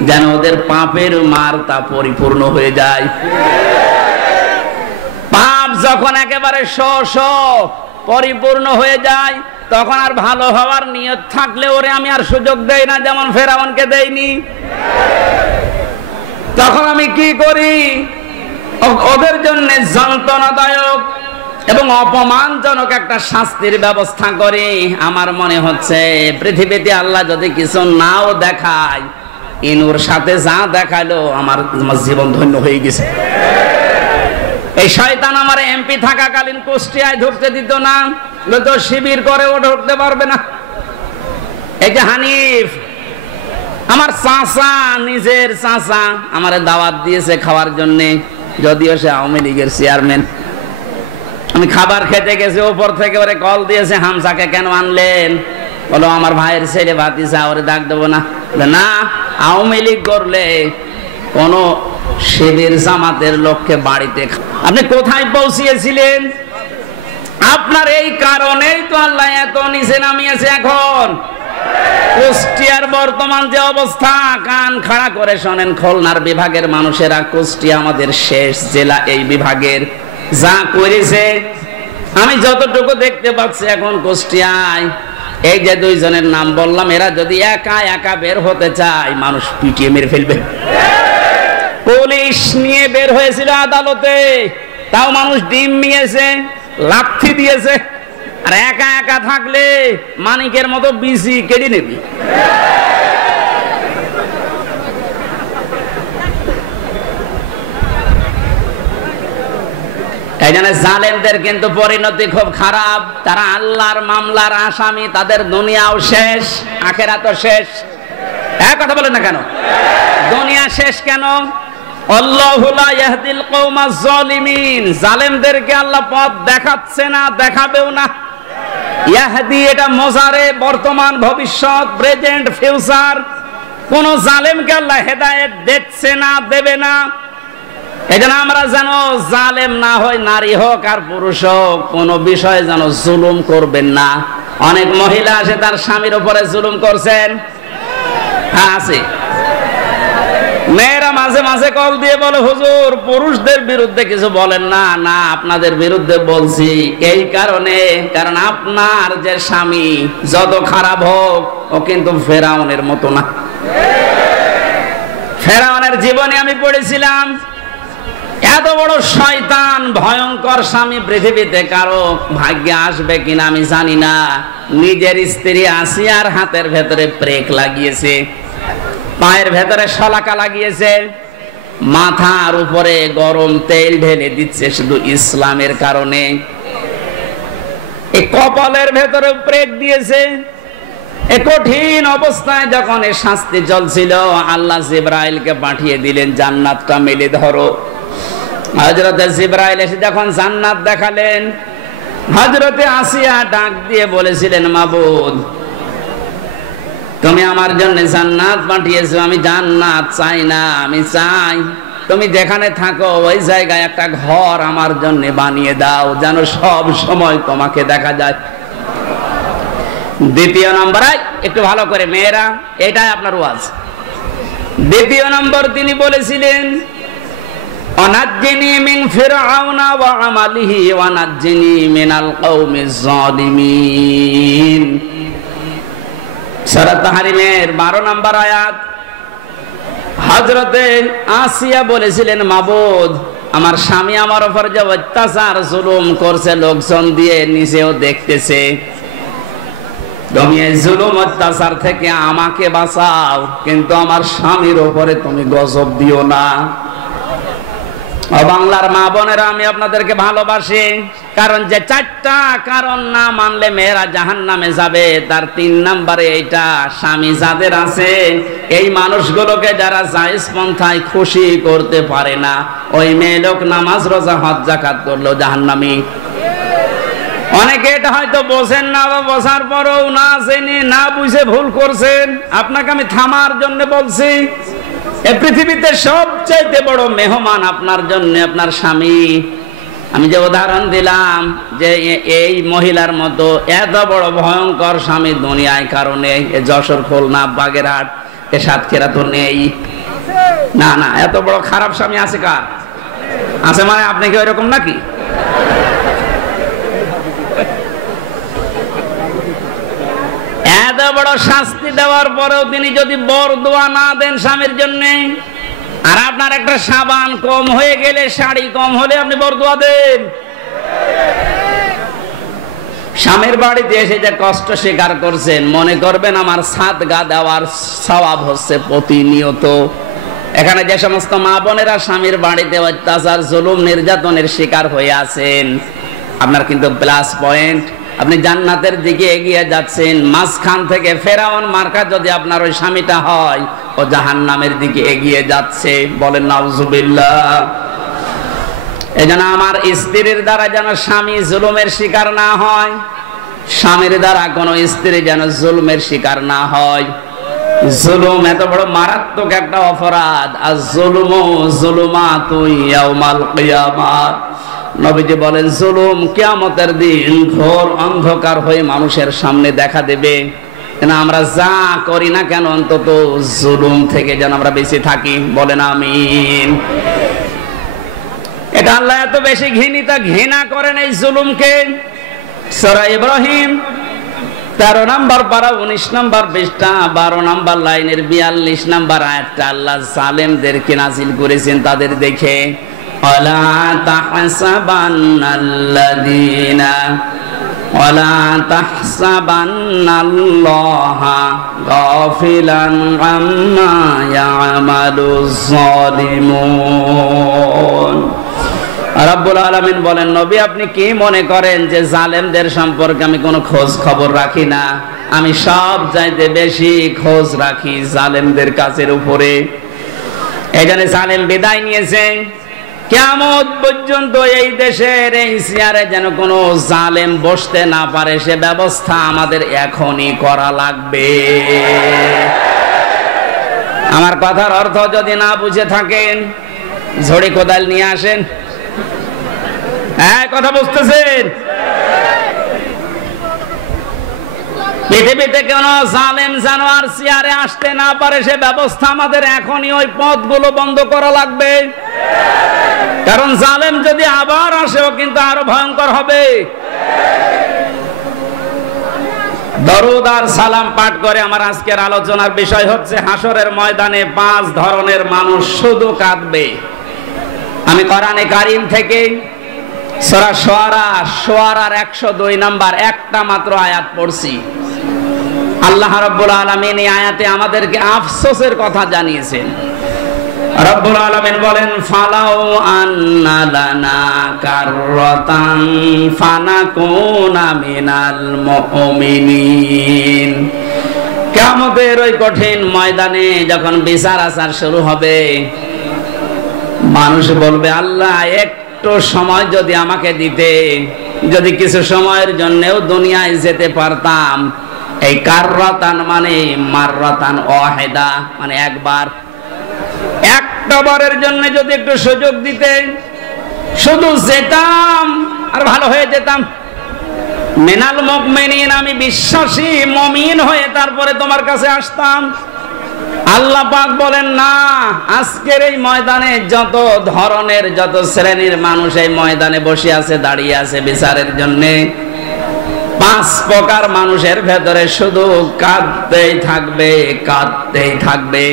যেন ওদের পাপের মারতা পরিপূর্ণ হয়ে যায়। পাপ যখন একেবারে পরিপূর্ণ হয়ে যায় তখন আর ভালো হওয়ার নিয়ত থাকলে ওরে আমি আর সুযোগ দেই না, যেমন ফেরাউনকে দেইনি। তখন আমি কি করি? ওদের জন্য যন্ত্রণাদায়ক এবং অপমানজনক একটা শাস্তির ব্যবস্থা করি। আমার মনে হচ্ছে পৃথিবীতে আল্লাহ যদি কিছু নাও দেখায়, ইনুর সাথে যা দেখালো আমার জীবন ধন্য হয়ে গেছে। এই শয়তান আমার এমপি থাকাকালীন কুষ্টিয়ায় ঢুকতে দিত না, তো শিবির করে ও ঢুকতে পারবে না। এই যে হানিফ আমার চাচা, নিজের চাচা আমারে দাওয়াত দিয়েছে খাওয়ার জন্য, যদিও সে আওয়ামী লীগের চেয়ারম্যান। আমি খাবার খেতে গেছি, উপর থেকে ওরে কল দিয়েছে, হামসাকে কেন আনলেন? বলো আমার ভাইয়ের ছেলে ভাতিজা, ওরে ডাক দেবো না। না, আওয়ামী লীগ করলে কোন শিবির জামাতের লোককে বাড়িতে। আপনি কোথায় পৌঁছিয়েছিলেন? আপনার এই কারণেই তো আল্লাহ এত নিচে নামিয়েছে। এখন কুষ্টিয়ার বর্তমান যে অবস্থা, কান খাড়া করে শোনেন খুলনার বিভাগের মানুষেরা, কুষ্টিয়া আমাদের শেষ জেলা এই বিভাগের, যা করেছে আমি যতটুকু দেখতে পাচ্ছি এখন কুষ্টিয়ায়, এই যে দুইজনের নাম বললাম, এরা যদি একা একা বের হতে চায় মানুষ পিটিয়ে মেরে ফেলবে। পুলিশ নিয়ে বের হয়েছিল আদালতে, তাও মানুষ ডিম নিয়েছে, লাথি দিয়েছে। আর একা একা থাকলে মানিকের মতো বিসি কেটে নেবি। এই জন্য জালেমদের কিন্তু পরিণতি খুব খারাপ। তারা আল্লাহর মামলার আসামি, তাদের দুনিয়াও শেষ, আখিরাতও শেষ। এক কথা বলেন না কেন? দুনিয়া শেষ কেন? আল্লাহু লা ইয়াহদিল কওমাজ জালিমিন, জালেমদেরকে আল্লাহ পথ দেখাচ্ছে না, দেখাবেও না। ইয়াহদি এটা মোজারে, বর্তমান, ভবিষ্যৎ, প্রেজেন্ট, ফিউচার। কোন জালেমকে আল্লাহ হেদায়েত দিচ্ছে না, দেবে না। এজন্য আমরা যেন জালেম না হয়, নারী হোক আর পুরুষ হোক, কোন বিষয়ে যেন জুলুম করবেন না। অনেক মহিলা আছে তার স্বামীর উপরে জুলুম করছেন, হ্যাঁ আছে। মেয়েরা মাঝে মাঝে কল দিয়ে বলে হুজুর পুরুষদের বিরুদ্ধে কিছু বলেন না। না, আপনাদের বিরুদ্ধে বলছি এই কারণে, কারণ আপনার যে স্বামী যত খারাপ হোক ও কিন্তু ফেরাউনের মতো না। ফেরাউনের জীবনে আমি পড়েছিলাম, এত বড় শয়তান ভয়ঙ্কর স্বামী পৃথিবীতে কারো ভাগ্যে আসবে কিনা আমি জানি না। নিজের স্ত্রী আসিয়ার হাতের ভেতরে ব্রেক লাগিয়েছে, পায়ের ভেতরে শলাকা লাগিয়েছে, মাথার উপরে গরম তেল ঢেলে দিচ্ছে শুধু ইসলামের কারণে। এই কপালের ভেতরে ব্রেক দিয়েছে। এই কঠিন অবস্থায় যখন এই শাস্তি চলছিল, আল্লাহ জিবরাইলকে পাঠিয়ে দিলেন, জান্নাতটা মেলে ধরো। হযরতে জিবরাইল এসে যখন জান্নাত দেখালেন, হযরতে আসিয়া ডাক দিয়ে বলেছিলেন, মাবুদ তুমি আমার জন্য জান্নাত পাঠিয়েছো, আমি জান্নাত চাই না, আমি চাই তুমি যেখানে থাকো ওই জায়গায় একটা ঘর আমার জন্য বানিয়ে দাও, যেন সব সময় তোমাকে দেখা যায়। দ্বিতীয় নম্বর, একটু ভালো করে মেয়েরা, এটাই আপনার ওয়াজ। দ্বিতীয় নম্বর তিনি বলেছিলেন, অনাজ্জিনি মিন ফিরআউনা ওয়া আমালিহি ওয়া নাজ্জিনি মিনাল কওমিজ জালিমিন। সূরা তাহরিমের 12 নম্বর আয়াত। হযরতে আসিয়া বলেছিলেন, মাবুদ আমার স্বামী আমার উপর যে অত্যাচার জুলুম করছে, লোকজন দিয়ে নিজেও দেখতেছে, তুমি এই জুলুম অত্যাচার থেকে আমাকে বাঁচাও, কিন্তু আমার স্বামীর উপরে তুমি গজব দিও না। বাংলার মা বোনেরা, আমি আপনাদেরকে ভালোবাসি, কারণ যে 4টা কারণ না মানলে মেয়েরা জাহান্নামে যাবে, তার 3 নম্বরে এইটা। স্বামী যাদের আছে, এই মানুষগুলোকে যারা জায়েজ পন্থায় খুশি করতে পারে না, ওই মেয়ে লোক নামাজ রোজা হজ যাকাত করলো জাহান্নামী। অনেকে এটা হয়তো বোঝেন না, বা বোঝার পরেও না জেনে না বুঝে ভুল করছেন। আপনাকে আমি থামার জন্য বলছি, এই পৃথিবীতে সবচেয়ে বড় মেহমান আপনার জন্য আপনার স্বামী। আমি যে উদাহরণ দিলাম যে এই মহিলার মতো এত বড় ভয়ঙ্কর স্বামী দুনিয়ায় কারণে যশোর, খুলনা, বাগেরহাট, এ সাতক্ষীরা তো নেই। না না, এত বড় খারাপ স্বামী আছে কার? আছে মানে আপনি কি ওইরকম নাকি? এত বড় শাস্তি দেওয়ার পরেও তিনি যদি বরদোয়া না দেন স্বামীর জন্য, আর আপনার একটা সাবান কম হয়ে গেলে, শাড়ি কম হলে আপনি বরদোয়া দেন। স্বামীর বাড়িতে এসে যে কষ্ট স্বীকার করছেন, মনে করবেন আমার সাদগা দেওয়ার সওয়াব হচ্ছে প্রতিনিয়ত। এখানে যে সমস্ত মা বোনেরা স্বামীর বাড়িতে অত্যাচার, জুলুম, নির্যাতনের শিকার হয়ে আছেন, আপনার কিন্তু প্লাস পয়েন্ট। আপনি জান্নাতের দিকে এগিয়ে যাচ্ছেন। মাঝখান থেকে ফেরাউন মার্কা যদি আপনার ওই স্বামীটা হয়, ও জাহান্নামের দিকে এগিয়ে যাচ্ছে। বলেন নাউজুবিল্লাহ। এজন্য আমার স্ত্রীর দ্বারা যেন স্বামী জুলুমের শিকার না হয়, স্বামীর দ্বারা কোনো স্ত্রী যেন জুলুমের শিকার না হয়। জুলুম এত বড় মারাত্মক একটা অপরাধ। আর জুলুমু যুলুমাতুন ইয়াউমাল কিয়ামাহ, নবীজি বলেন জুলুম কিয়ামতের দিন ঘোর অন্ধকার হয়ে মানুষের সামনে দেখা দেবে। না আমরা যা করি না কেন, অন্তত জুলুম থেকে যেন আমরা বেঁচে থাকি। বলেন আমিন। এটা আল্লাহ এত বেশি ঘৃণা করেন এই জুলুমকে। সূরা ইব্রাহিম 13 নম্বর পারা 19 নম্বর পৃষ্ঠা 12 নম্বর লাইনের 42 নম্বর আয়াতটা আল্লাহ জালেমদেরকে নাজিল করেছেন তাদের দেখে। ওয়ালা তাহসাবান্নাল্লাহা গাফিলান আম্মা ইয়ামালুজ জালিমুন। রব্বুল আলামিন বলেন, নবী আপনি কি মনে করেন যে জালেমদের সম্পর্কে আমি কোনো খোঁজ খবর রাখি না? আমি সব চাইতে বেশি খোঁজ রাখি জালেমদের কাছের উপরে। এই জন্য জালেম বিদায় নিয়েছে। কিয়ামত পর্যন্ত এই দেশের এই চেয়ারে যেন কোনো জালেম বসতে না পারে, সে ব্যবস্থা আমাদের এখনই করা লাগবে। আমার কথার অর্থ যদি না বুঝে থাকেন, ঝড়ি কোদাল নিয়ে আসেন। হ্যাঁ, কথা বুঝতেছেন? পৃথিবীতে কোন জালেম জানোয়ার চেয়ারে আসতে না পারে, সে ব্যবস্থা আমাদের এখনই ওই পথগুলো বন্ধ করা লাগবে। কারণ জালেম যদি আবার আসেও কিন্তু আরো ভয়ঙ্কর হবে। দরুদ আর সালাম পাঠ করে আমার আজকের আলোচনার বিষয় হচ্ছে হাসরের ময়দানে 5 ধরনের মানুষ শুধু কাঁদবে। আমি কোরআনে কারীম থেকে সূরা শুআরার 102 নাম্বার একটা মাত্র আয়াত পড়ছি। আল্লাহ রাব্বুল আলামিন এই আয়াতে আমাদেরকে আফসোসের কথা জানিয়েছেন। রব্বুল আলামিন বলেন, ফালাউ আন্না লানা কাররাতান ফানাকুনা মিনাল মুমিনিন। কিয়ামতের ওই কঠিন ময়দানে যখন বিচার আচার শুরু হবে, মানুষ বলবে, আল্লাহ একটু সময় যদি আমাকে দিতে, যদি কিছু সময়ের জন্যও দুনিয়ায় যেতে পারতাম। এই কাররাতান মানে মাররাতান ওয়াহিদা, মানে একবার, একটা বারের জন্য যদি একটু সুযোগ দিতে, শুধু যেতাম আর ভালো হয়ে যেতাম। মিনাল মুমিনিন, আমি বিশ্বাসী মুমিন হয়ে তারপরে তোমার কাছে আসতাম। আল্লাহ পাক বলেন না, আজকের এই ময়দানে যত ধরনের, যত শ্রেণীর মানুষ এই ময়দানে বসে আছে, দাঁড়িয়ে আছে বিচারের জন্য, 5 প্রকার মানুষের ভেতরে শুধু কাঁদতেই থাকবে, কাঁদতেই থাকবে।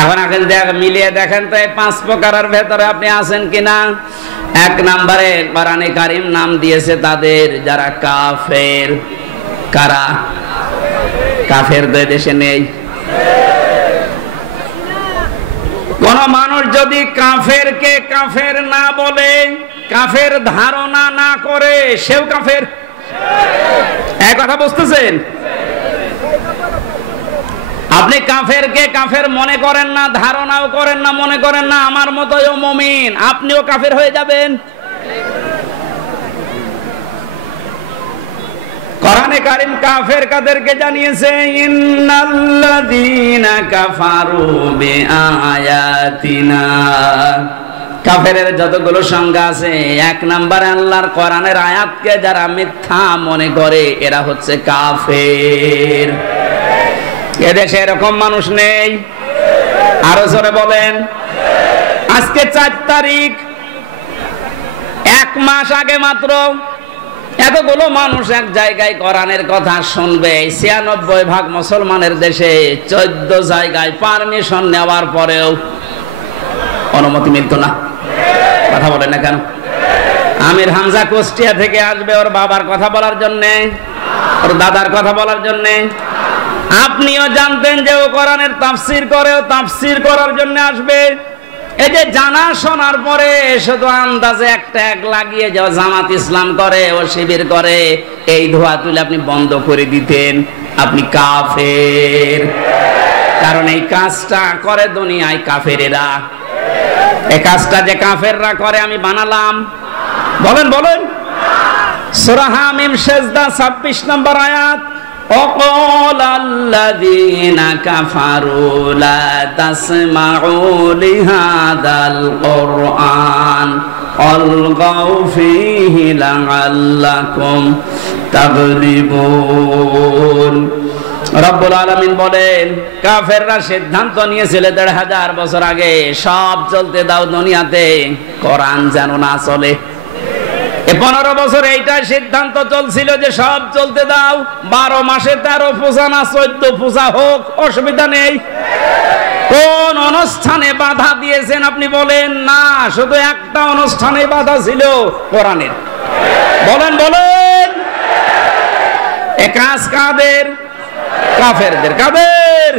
এখন মিলিয়ে দেখেন তো এই 5 প্রকারের ভেতরে আপনি আছেন কিনা। 1 নম্বরে কোরআনে কারীম নাম দিয়েছে তাদের যারা কাফের। কারা কাফের? দেশে নেই। কোন মানুষ যদি কাফেরকে কাফের না বলে, কাফের ধারণা না করে, সেও কাফের। এই কথা বুঝতেছেন? আপনি কাফেরকে কাফের মনে করেন না, ধারণাও করেন না, মনে করেন না আমার মতোই মুমিন, আপনিও কাফের হয়ে যাবেন। কোরআনে কারীম কাফের কাদেরকে জানিয়েছে, ইন্নাল্লাযীনা কাফারু বিআয়াতিনা কাফেরের যতগুলো সংজ্ঞা আছে, 1 নম্বরে আল্লাহর কোরআনের আয়াতকে যারা মিথ্যা মনে করে এরা হচ্ছে কাফের। এদেশে এরকম মানুষ নেই? আরো জোরে বলেন। আজকে 4 তারিখ, 1 মাস আগে মাত্র এতগুলো মানুষ এক জায়গায় কোরআনের কথা শুনবে। 96% মুসলমানের দেশে 14 জায়গায় পারমিশন নেওয়ার পরেও অনুমতি মিলত না। কথা বলেন না কেন? আমির হামজা কুষ্টিয়া থেকে আসবে ওর বাবার কথা বলার জন্যে, ওর দাদার কথা বলার জন্যে। আপনিও জানতেন যে ও কোরআনের তাফসীর করে, ও তাফসীর করার জন্য আসবে। এই যে জানা শোনার পরে শুধু আন্দাজে একটা এক লাগিয়ে যে জামাত ইসলাম করে, ও শিবির করে, এই ধোয়া তুলে আপনি বন্ধ করে দিতেন, আপনি কাফের। কারণ এই কাজটা করে দুনিয়ায় কাফেরেরা। এই কাজটা যে কাফেররা করে আমি বানালাম। বলেন বলেন। সূরা হামিম সেজদা 26 নম্বর আয়াত। وقال الذين كفروا لا تسمعوا لهذا القرآن والغوا فيه لعلكم تغلبون। রব্বুল আলামিন বলেন, কাফেররা সিদ্ধান্ত নিয়েছিল 1500 বছর আগে, সব চলতে দাও দুনিয়াতে, কোরআন যেন না চলে। 15 বছর এইটা সিদ্ধান্ত চলছিল যে সব চলতে দাও, 12 মাসে 13 পূজা না 14 পূজা হোক, অসুবিধা নেই। কোন অনুষ্ঠানে বাধা দিয়েছেন আপনি বলেন? না, শুধু একটা অনুষ্ঠানে বাধা ছিল, কোরআনের। বলেন বলেন। এ কাজ কাদের? কাফেরদের। কাদের?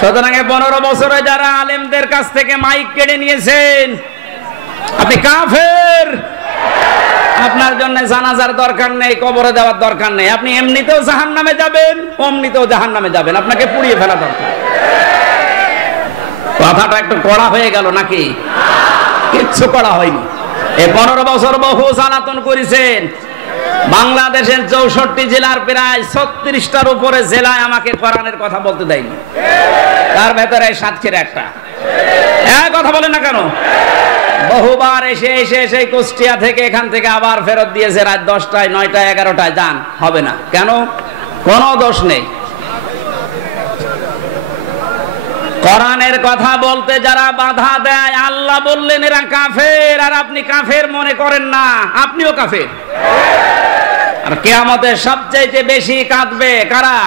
সুতরাং 15 বছরে যারা আলেমদের কাছ থেকে মাইক কেড়ে নিয়েছেন, আপনি কাফের। আপনার জন্য জানাজার দরকার নেই, কবরে দেওয়ার দরকার নেই। আপনি এমনিতেও জাহান্নামে যাবেন, অমনিতেও জাহান্নামে যাবেন, আপনাকে পুড়িয়ে ফেলা দরকার। কথাটা একটু কড়া হয়ে গেল নাকি? কিচ্ছু কড়া হয়নি। এই 15 বছর বহু জ্বালাতন করেছেন। বাংলাদেশের 64 জেলার প্রায় 36টার উপরে জেলায় আমাকে কোরআনের কথা বলতে দেয়নি। তার ভেতরে সাতক্ষীরা একটা। কথা বলেন না কেন? বহুবার এসে এসে সেই কুষ্টিয়া থেকে এখান থেকে আবার ফেরত দিয়েছে রাত 10টায়, 9টায়, 11টায়। যান, হবে না। কেন? কোনো দোষ নেই। কোরআনের কথা বলতে যারা বাধা দেয়, আল্লাহ বললেন এরা কাফের, আর আপনি কাফের মনে করেন না, আপনিও কাফের। আর কিয়ামতে সবচেয়ে বেশি কাঁদবে কারা?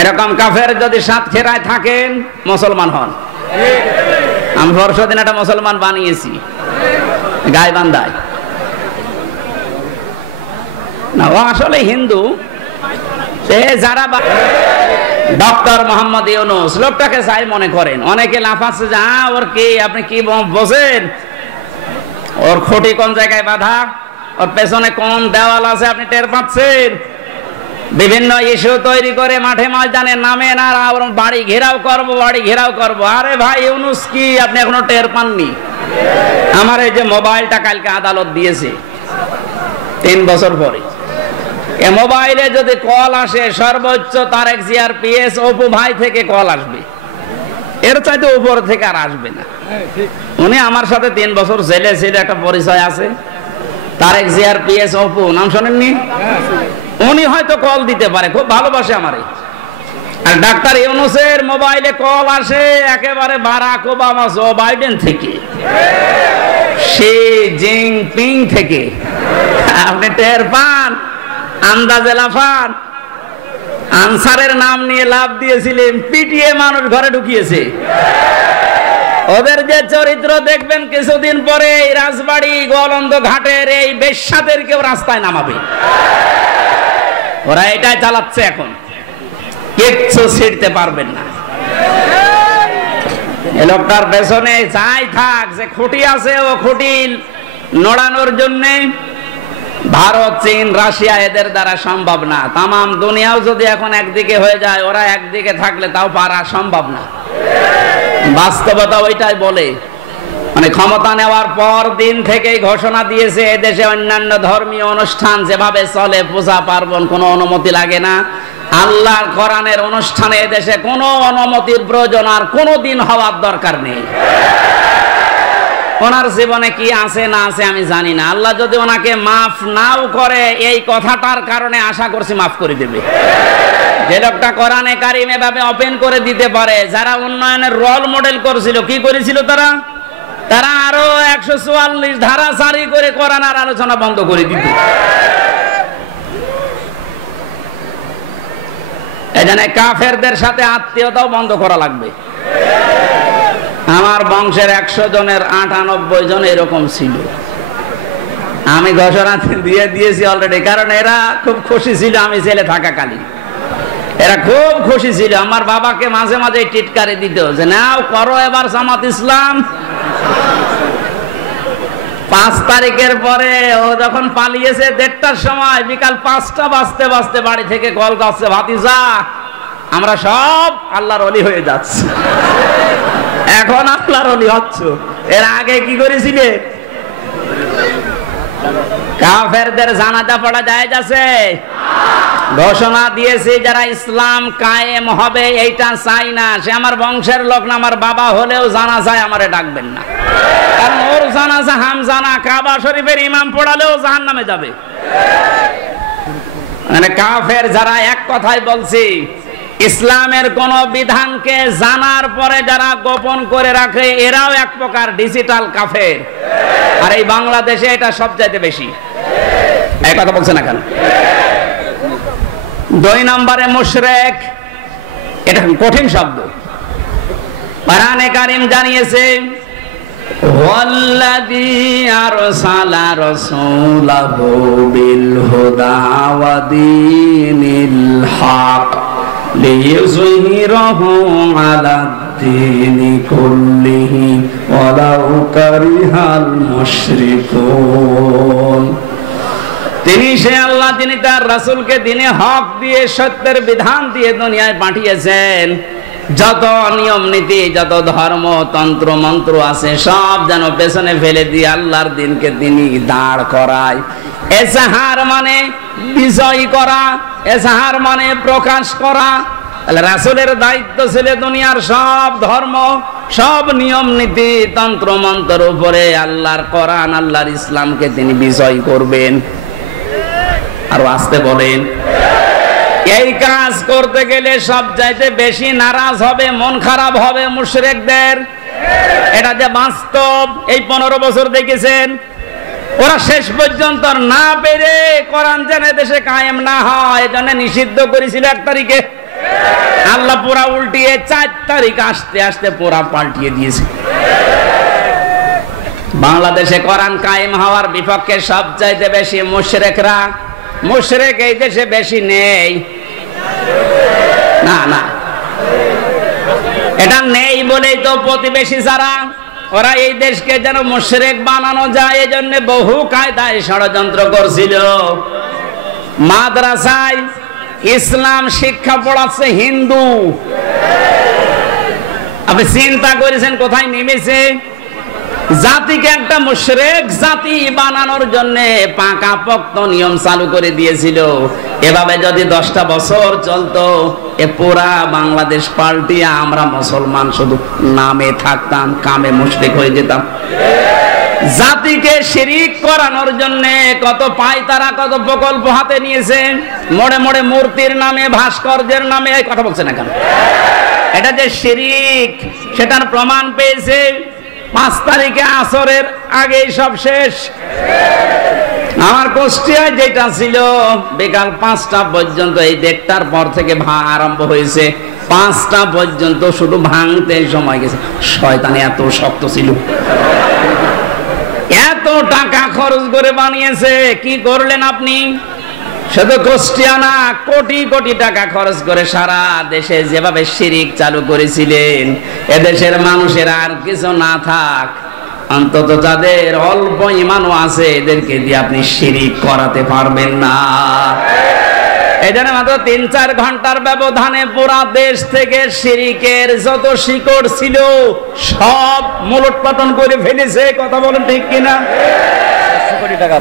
এরকম কাফের যদি সাতক্ষীরায় থাকেন, মুসলমান হন। আমি পরশুদিন একটা মুসলমান বানিয়েছি গাইবান্ধায়। না, ও আসলে হিন্দু। যারা ডক্টর মোহাম্মদ ইউনূস লোকটাকে যাই মনে করেন, অনেকে লাফাচ্ছে যে ওর কি, আপনি কি বোঝেন? ওর খুঁটি কোন জায়গায় বাঁধা, ওর পেছনে কোন দেওয়াল আছে আপনি টের পাচ্ছেন? বিভিন্ন ইস্যু তৈরি করে মাঠে ময়দানে নামেন, আর বাড়ি ঘেরাও করবো, বাড়ি ঘেরাও করবো। আরে ভাই, ইউনূস কি আপনি এখনো টের পাননি? আমার এই যে মোবাইলটা কালকে আদালত দিয়েছে 3 বছর পরে, এ মোবাইলে যদি কল আসে, সর্বোচ্চ তারেক জিয়ার পিএস অপু ভাই থেকে কল আসবে, এর চাইতে উপর থেকে আর আসবে না। উনি আমার সাথে 3 বছর জেলে ছিল, একটা পরিচয় আছে। তারেক জিয়ার পিএস অপু, নাম শোনেননি? উনি হয়তো কল দিতে পারে, খুব ভালোবাসে আমারে। আর ডাক্তার ইউনূসের মোবাইলে কল আসে একেবারে বারাক ওবামা, জো বাইডেন থেকে, শি জিনপিং থেকে। আপনি টের পান? আন্দাজে লাফান। আনসারের নাম নিয়ে লাভ দিয়েছিলেন, পিটিয়ে মানুষ ঘরে ঢুকিয়েছে। ওদের যে চরিত্র দেখবেন কিছুদিন পরে এই রাজবাড়ি গোয়ালন্দ ঘাটের এই বেশ্যাদের কেউ রাস্তায় নামাবে। ওরা এটাই চালাচ্ছে এখন, কিচ্ছু ছিড়তে পারবেন না। এই লোকটার পেছনে যাই থাক, যে খুঁটি আছে ও খুঁটি নড়ানোর জন্য ভারত, চীন, রাশিয়া, এদের দ্বারা সম্ভব না। তামাম দুনিয়াও যদি এখন একদিকে হয়ে যায়, ওরা একদিকে থাকলে তাও পারা সম্ভব না। বাস্তবতা ওইটাই বলে। মানে ক্ষমতা নেওয়ার পর দিন থেকেই ঘোষণা দিয়েছে এদেশে অন্যান্য ধর্মীয় অনুষ্ঠান যেভাবে চলে, পূজা পার্বণ, কোনো অনুমতি লাগে না। আল্লাহর কোরআনের অনুষ্ঠানে এদেশে কোনো অনুমতির প্রয়োজন আর কোনো দিন হওয়ার দরকার নেই। ওনার জীবনে কি আছে না আছে আমি জানি না। আল্লাহ যদি ওনাকে মাফ নাও করে, এই কথাটার কারণে আশা করছি মাফ করে দেবে। যে লোকটা কোরআনে কারিম এভাবে ওপেন করে দিতে পারে, যারা উন্নয়নের রোল মডেল করেছিল, কি করেছিল তারা? তারা আরো 144 ধারা জারি করে কোরআন আর আলোচনা বন্ধ করে দিত। এজন্য কাফেরদের সাথে আত্মীয়তাও বন্ধ করা লাগবে। আমার বংশের 100 জনের 98 জন এরকম ছিল। আমি ঘোষণা দিয়ে দিয়েছি অলরেডি, কারণ এরা খুব খুশি ছিল আমি জেলে থাকাকালীন। এরা খুব খুশি ছিল। আমার বাবাকে মাঝে মাঝে টিটকারি দিত যে নাও করো এবার জামাত ইসলাম। 5 তারিখের পরে ও যখন পালিয়েছে 1:30টার সময়, বিকাল 5টা বাজতে বাজতে বাড়ি থেকে কল যাচ্ছে, ভাতিজা আমরা সব আল্লাহর ওলি হয়ে যাচ্ছে। এখন আল্লাহর ওলি হচ্ছ, এর আগে কি করেছিলে? কাফেরদের জানাজা পড়া জায়েজ আছে? ঘোষণা দিয়েছে যারা ইসলাম কায়েম হবে এইটা চাই না, সে আমার বংশের লোক না, আমার বাবা হলেও জানাজায় আমারে ডাকবেন না। কারণ ওর জানাজা হামজানা, কাবা শরীফের ইমাম পড়ালেও জাহান্নামে যাবে। মানে কাফের যারা, এক কথাই বলছি, ইসলামের কোন বিধানকে জানার পরে যারা গোপন করে রাখে, এরাও এক প্রকার ডিজিটাল কাফের। আর এই বাংলাদেশে এটা সবচাইতে বেশি। এই কথা বলছে না কেন? 2 নম্বরে মুশরিক, এটা কঠিন শব্দ। কোরআনে কারীম জানিয়েছে ওয়াল্লাযী আরসালা রাসূলাহু বিল হুদা ওয়া দীনিল হক লিইয়ুযহিরাহু আলাদ-দীনি কুল্লিহি ওয়ালাউ কারিহাল মুশরিকুন। তিনি সে আল্লাহ, যিনি তার রাসূলকে দ্বীনে হক দিয়ে, সত্যের বিধান দিয়ে দুনিয়ায় পাঠিয়েছেন। যত নিয়ম নীতি, যত ধর্ম তন্ত্র মন্ত্র আছে, সব যেন পেছনে ফেলে দিয়ে আল্লাহর দ্বীনকে তিনি দাঁড় করায়। এজাহার মানে বিজয় করা, এজাহার মানে প্রকাশ করা। তাহলে রাসূলের দায়িত্ব ছিল দুনিয়ার সব ধর্ম, সব নিয়ম নীতি তন্ত্র মন্ত্রের উপরে আল্লাহর কোরআন, আল্লাহর ইসলামকে তিনি বিজয় করবেন। আরো আসতে বলেন। এই কাজ করতে গেলে সবচাইতে বেশি নারাজ হবে, মন খারাপ হবে মুশরিকদের। এটা যে বাস্তব, এই 15 বছর দেখেছেন। ওরা শেষ পর্যন্ত না পেরে কোরআন যেন দেশে কায়েম না হয়, এজন্য নিষিদ্ধ করেছিল 1 তারিখে। আল্লাহ পুরা উল্টিয়ে 4 তারিখ আসতে আসতে পুরা পাল্টিয়ে দিয়েছে। বাংলাদেশে কোরআন কায়েম হওয়ার বিপক্ষে সবচাইতে বেশি মুশরিকরা। মুশরিক এই দেশে বেশি নেই, না না, এটা নেই বলেই তো প্রতিবেশী যারা, ওরা এই দেশকে যেন মুশরিক বানানো যায়, এজন্য বহু কায়দায় ষড়যন্ত্র করছিল। মাদ্রাসায় ইসলাম শিক্ষা পড়াচ্ছে হিন্দু। আপনি চিন্তা করেছেন কোথায় নেমেছে? জাতিকে একটা মুশরিক জাতি বানানোর জন্য পাকাপোক্ত নিয়ম চালু করে দিয়েছিল। এভাবে যদি 10টা বছর চলতো, এ পুরা বাংলাদেশ পাল্টিয়ে আমরা মুসলমান শুধু নামে থাকতাম, কামে মুশরিক হয়ে যেতাম। জাতিকে শিরিক করানোর জন্য কত পায়তারা, কত প্রকল্প হাতে নিয়েছে। মোড়ে মোড়ে মূর্তির নামে, ভাস্কর্যের নামে, এই কথা বলছে না কেন? এটা যে শিরিক, সেটার প্রমাণ পেয়েছে 5 তারিখে আসরের আগেই সব শেষ। আমার কুষ্টিয়ায় যেটা ছিল বিকাল 5টা পর্যন্ত, এই 1:30টার পর থেকে আরম্ভ হয়েছে, 5টা পর্যন্ত শুধু ভাঙতে সময় গেছে। শয়তানি এত শক্ত ছিল, এত টাকা খরচ করে বানিয়েছে। কি করলেন আপনি? শুধু কুষ্টিয়া না, কোটি কোটি টাকা খরচ করে সারা দেশে যেভাবে শিরিক চালু করেছিলেন, এদেশের মানুষের আর কিছু না থাক, অন্তত যাদের অল্প ঈমানও আছে এদেরকে দিয়ে আপনি শিরিক করাতে পারবেন না। এজন্য মাত্র 3-4 ঘন্টার ব্যবধানে পুরা দেশ থেকে শিরিকের যত শিকড় ছিল সব মূলোৎপাটন করে ফেলেছে। কথা বলেন ঠিক কিনা? 100 কোটি টাকা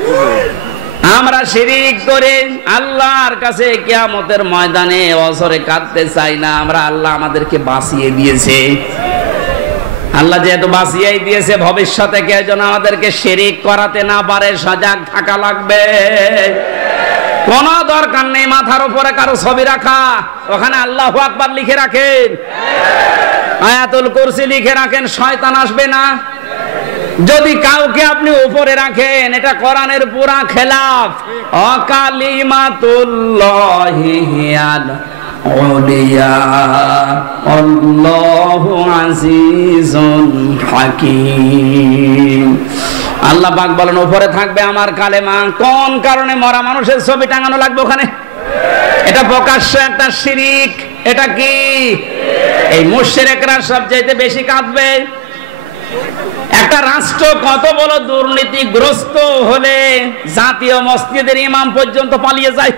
আমরা শিরিক করে আল্লাহর কাছে কিয়ামতের ময়দানে অসরে কাঁদতে চাই না। আমরা, আল্লাহ আমাদেরকে বাঁচিয়ে দিয়েছে। আল্লাহ যেহেতু বাঁচিয়েই দিয়েছে, ভবিষ্যতে কেউ যেন আমাদেরকে শিরিক করাতে না পারে, সজাগ থাকা লাগবে। কোন দরকার নেই মাথার উপরে কারো ছবি রাখা, ওখানে আল্লাহু আকবার লিখে রাখেন, আয়াতুল কুরসি লিখে রাখেন, শয়তান আসবে না। যদি কাউকে আপনি উপরে রাখেন, এটা কোরআনের পুরা খেলাফ। অকালিমাতুল্লাহি হিয়াল উলিয়া আল্লাহু আজিজুন হাকীম। আল্লাহ পাক বলেন উপরে থাকবে আমার কালেমা। কোন কারণে মরা মানুষের ছবি টাঙানো লাগবে ওখানে? এটা প্রকাশ্য একটা শিরিক। এটা কি? এই মুশরিকরা সবচাইতে বেশি কাঁদবে। একটা রাষ্ট্র কত বড় দুর্নীতিগ্রস্ত হলে জাতীয় মসজিদের ইমাম পর্যন্ত পালিয়ে যায়।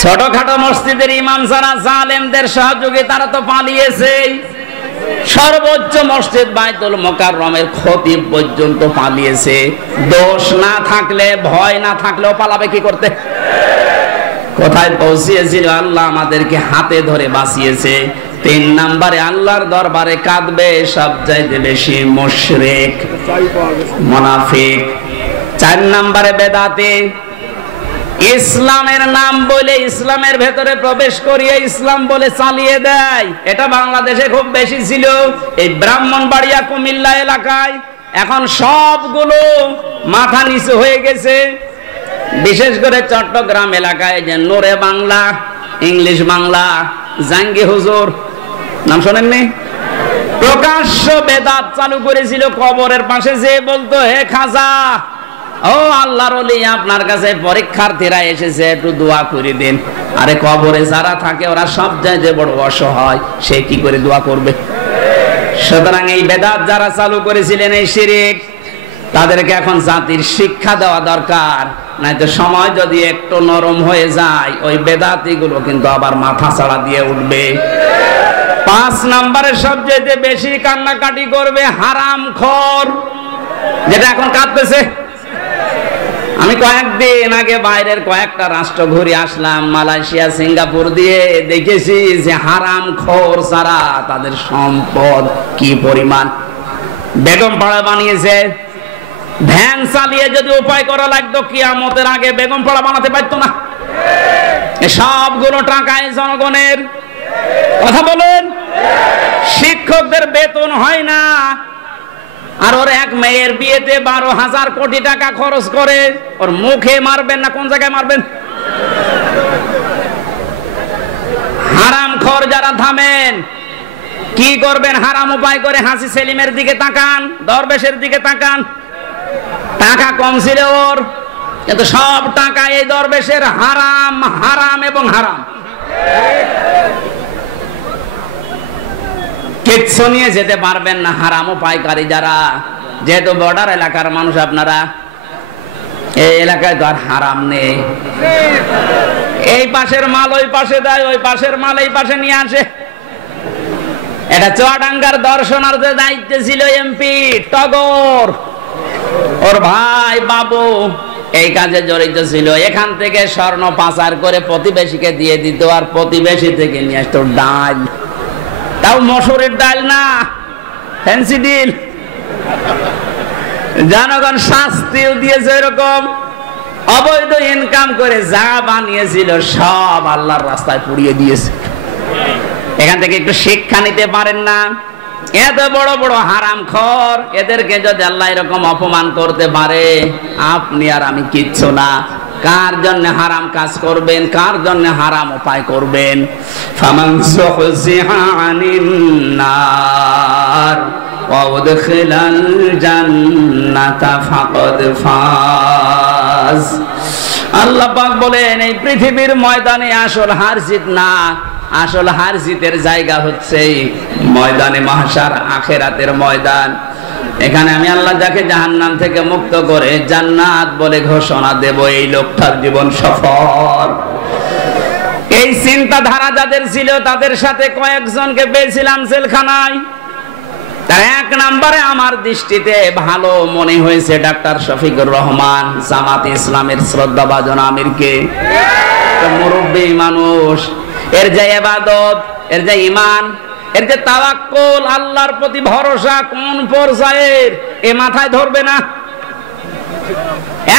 ছোটখাটো মসজিদের ইমাম যারা জালেমদের সহযোগী, তারা তো পালিয়েছে। সর্বোচ্চ মসজিদ বাইতুল মুকাররমের খতিব পর্যন্ত পালিয়েছে। দোষ না থাকলে, ভয় না থাকলেও পালাবে কি করতে? কোথায় পৌঁছিয়েছিল? আল্লাহ আমাদেরকে হাতে ধরে বাঁচিয়েছে। 3 নম্বরে আল্লাহর দরবারে কাঁদবে সবচাইতে বেশি মুশরিক, মুনাফিক। 4 নম্বরে বেদাতি। ইসলামের নাম বলে ইসলামের ভেতরে প্রবেশ করিয়ে ইসলাম বলে চালিয়ে দেয়। এটা বাংলাদেশে খুব বেশি ছিল। এই ব্রাহ্মণবাড়িয়া, কুমিল্লা এলাকায় এখন সবগুলো মাথা নিচু হয়ে গেছে। বিশেষ করে চট্টগ্রাম এলাকায় যে নূরে বাংলা, ইংলিশ বাংলা, জাঙ্গি হুজুর, নাম শোনেননি? প্রকাশ্য বেদাত চালু করেছিল। কবরের পাশে যে বলতো, হে খাজা, ও আল্লাহর ওলি, আপনার কাছে পরীক্ষার্থীরা এসেছে, একটু দোয়া করে দিন। আরে কবরে যারা থাকে ওরা সব চাইতে বড় অসহায়, সে কি করে দোয়া করবে? সুতরাং এই বেদাত যারা চালু করেছিলেন, এই শিরিক, তাদেরকে এখন জাতির শিক্ষা দেওয়া দরকার। নয়তো সময় যদি একটু নরম হয়ে যায়, ওই বেদাতিগুলো কিন্তু আবার মাথা ছাড়া দিয়ে উঠবে। 5 নম্বরে সবচেয়ে বেশি কান্নাকাটি করবে হারামখোর, যেটা এখন কাঁদতেছে। আমি কয়েকদিন আগে বাইরের কয়েকটা রাষ্ট্র ঘুরে আসলাম, মালয়েশিয়া, সিঙ্গাপুর দিয়ে, দেখেছি যে হারামখোর ছাড়া তাদের সম্পদ কি পরিমাণ। বেগম পাড়া বানিয়েছে। ভ্যান চালিয়ে যদি উপায় করা লাগতো, কিয়ামতের আগে বেগম পাড়া বানাতে পারতো না। সবগুলো টাকায় জনগণের। কথা বলেন। শিক্ষকদের বেতন হয় না, আর ওর এক মেয়ের বিয়েতে 12,000 কোটি টাকা খরচ করে। ওর মুখে মারবেন না কোন জায়গায় মারবেন? হারামখোর যারা, থামেন। কি করবেন? হারাম উপায় করে হাসি সেলিমের দিকে তাকান, দরবেশের দিকে তাকান। টাকা কম ছিল ওর, কিন্তু সব টাকা এই দরবেশের। হারাম, হারাম এবং হারাম। কিচ্ছু নিয়ে যেতে পারবেন না হারাম উপায়কারী যারা। যেহেতু বর্ডার এলাকার মানুষ আপনারা, এই এলাকায় তো আর হারাম নেই। এই পাশের মাল ওই পাশে দেয়, ওই পাশের মাল এই পাশে নিয়ে আসে। এটা চুয়াডাঙ্গার দর্শনার্থীদের দায়িত্বে ছিল এমপি টগর, ওর ভাই বাবু এই কাজে জড়িত ছিল। এখান থেকে স্বর্ণ পাচার করে প্রতিবেশীকে দিয়ে দিত, আর প্রতিবেশী থেকে নিয়ে আসতো ডাল। তাও মসুরের ডাল না, ফ্যান্সি ডিল। জনগণ শাস্তিও দিয়েছে। এরকম অবৈধ ইনকাম করে যা বানিয়েছিল সব আল্লাহর রাস্তায় পুড়িয়ে দিয়েছে। এখান থেকে একটু শিক্ষা নিতে পারেন না? এত বড় বড় হারামখোর, এদেরকে যদি আল্লাহ এরকম অপমান করতে পারে, আপনি আর আমি কিচ্ছু না। কার জন্য হারাম কাজ করবেন? কার জন্য হারাম উপায় করবেন? ফামান যুহজিহা আনিন নার ওয়া উদখিলাল জান্নাতা ফাকাদ ফাজ। আল্লাহ পাক বলেন, এই পৃথিবীর ময়দানে আসল হার জিত না, আসল হার জিতের জায়গা হচ্ছে ময়দানে মাহশার, আখিরাতের ময়দান। এখানে আমি আল্লাহ যাকে জাহান্নাম থেকে মুক্ত করে জান্নাত বলে ঘোষণা দেব, এই লোকটার জীবন সফল। এই চিন্তাধারা যাদের ছিল, তাদের সাথে কয়েকজনকে পেয়েছিলাম জেলখানায়। তার 1 নম্বরে আমার দৃষ্টিতে ভালো মনে হয়েছে ডাক্তার শফিকুর রহমান, জামাত ইসলামের শ্রদ্ধাভাজন আমিরকে। মুরব্বী মানুষ, এর যে ইবাদত, এর যে ঈমান, এর যে তাওয়াক্কুল, আল্লাহর প্রতি ভরসা কোন পর্যায়ের এ মাথায় ধরবে না।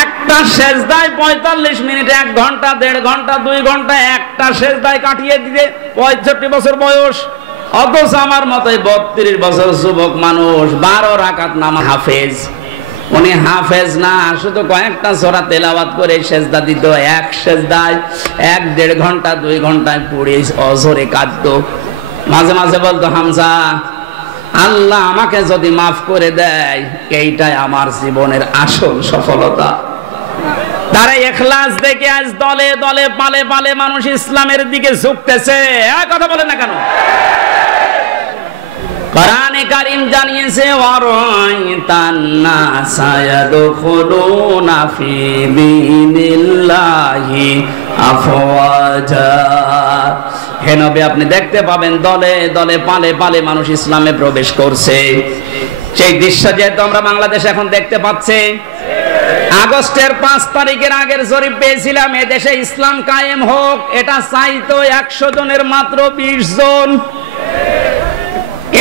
একটা সেজদায় 45 মিনিট, 1 ঘন্টা, 1.5 ঘন্টা, 2 ঘন্টা একটা সেজদায় কাটিয়ে দিতে 65 বছর বয়স। অথচ আমার মতো 32 বছর যুবক মানুষ 12 রাকাত নামাজ হাফেজ। উনি হাফেজ না, শুধু কয়েকটা সূরা তেলাওয়াত করে সেজদা দিত। এক সেজদায় 1-1.5 ঘন্টা, 2 ঘন্টায় পড়ে অজরে কাঁদতো। মাঝে মাঝে বলতো, হামজা আল্লাহ আমাকে যদি মাফ করে দেয় এইটাই আমার জীবনের আসল সফলতা। তারা ইখলাস দেখে আজ দলে দলে পালে পালে মানুষ ইসলামের দিকে ঝুঁকতেছে। কথা বলেন না কেন? কোরআনে কারীম জানিয়েছে, ওয়ারাইতান নাসা ইয়াদখুলুনা ফি দীনিল্লাহি আফওয়াজা। হে নবী, আপনি দেখতে পাবেন দলে দলে পালে পালে মানুষ ইসলামে প্রবেশ করছে। সেই দৃশ্য যেহেতু আমরা বাংলাদেশে এখন দেখতে পাচ্ছি। আগস্টের 5 তারিখের আগের জরিপ পেয়েছিলাম, এদেশে ইসলাম কায়েম হোক, এটা চাইতো 100 জনের মাত্র 20 জন।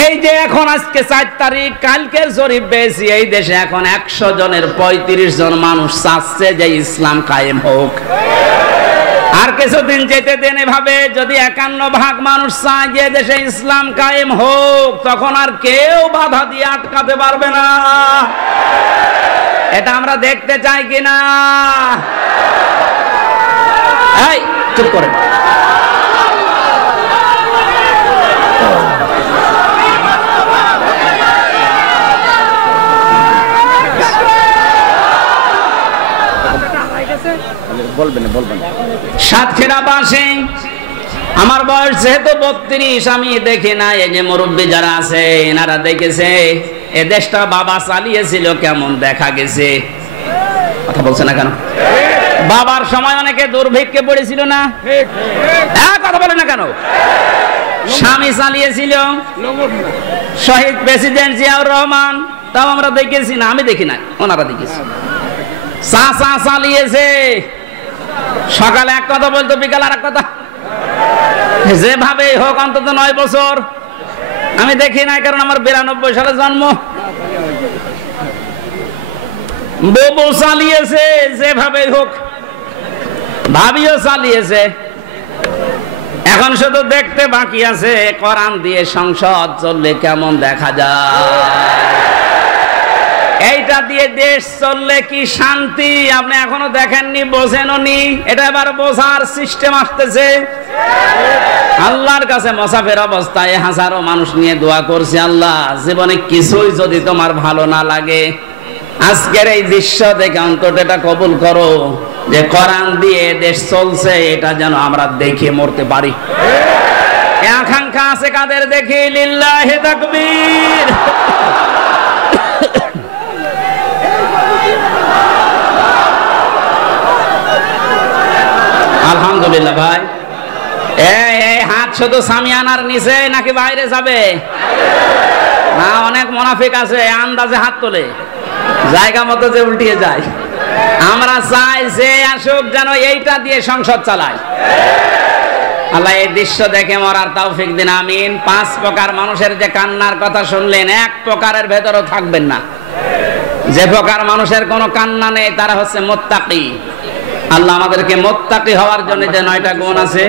এই যে এখন আজকে 4 তারিখ, কালকের জরিপ পেয়েছি, এই দেশে এখন 100 জনের 35 জন মানুষ চাচ্ছে যে ইসলাম কায়েম হোক। আর কিছুদিন যেতে দেন এভাবে, যদি 51% মানুষ চায় যে দেশে ইসলাম কায়েম হোক, তখন আর কেউ বাধা দিয়ে আটকাতে পারবে না। এটা আমরা দেখতে চাই কিনা? এই চুপ করে। সাতক্ষীরাবাসী, আমার বয়স যেহেতু 32, আমি দেখি না। এই যে মুরব্বী যারা আছে এনারা দেখেছে এ দেশটা বাবা চালিয়েছিল, কেমন দেখা গেছে। কথা বলছে না কেন? বাবার সময় অনেকে দুর্ভিক্ষে পড়েছিল না? কথা বলে না কেন? স্বামী চালিয়েছিল, শহীদ প্রেসিডেন্ট জিয়াউর রহমান, তাও আমরা দেখেছি না? আমি দেখি না, ওনারা দেখেছি। চাচা চালিয়েছে, সকালে এক কথা বলতো, বিকাল আর এক কথা। যেভাবে হোক অন্তত 9 বছর আমি দেখি নাই, কারণ আমার 92 সালে জন্ম। বউ চালিয়েছে, যেভাবে হোক। ভাবিও চালিয়েছে। এখন শুধু দেখতে বাকি আছে কোরআন দিয়ে সংসদ চললে কেমন দেখা যায়। এইটা দিয়ে দেশ চললে কি শান্তি আপনি এখনো দেখেননি, বোঝেনও নি। এটা এবার বোঝার সিস্টেম আসতেছে। আল্লাহর কাছে মুসাফির অবস্থায় হাজারো মানুষ নিয়ে দোয়া করছে, আল্লাহ জীবনে কিছুই যদি তোমার ভালো না লাগে, আজকের এই দৃশ্য দেখে অন্তত এটা কবুল করো যে কোরআন দিয়ে দেশ চলছে, এটা যেন আমরা দেখে মরতে পারি। আকাঙ্ক্ষা আছে কাদের? দেখি লিল্লাহি তাকবীর। আলহামদুলিল্লাহ। ভাই এই হাত শুধু সামিয়ানার নিচে নাকি বাইরে যাবে না? অনেক মুনাফিক আছে আন্দাজে হাত তোলে, জায়গা মতো যে উল্টিয়ে যায়। আমরা চাই যে আসুক, যেন এইটা দিয়ে সংসদ চালায়। আল্লাহ এই দৃশ্য দেখে মরার তৌফিক দিন, আমিন। 5 প্রকার মানুষের যে কান্নার কথা শুনলেন, এক প্রকারের ভেতরও থাকবেন না। যে প্রকার মানুষের কোনো কান্না নেই তারা হচ্ছে মুত্তাকি। আল্লাহ আমাদেরকে মুত্তাকি হওয়ার জন্য যে 9টা গুণ আছে,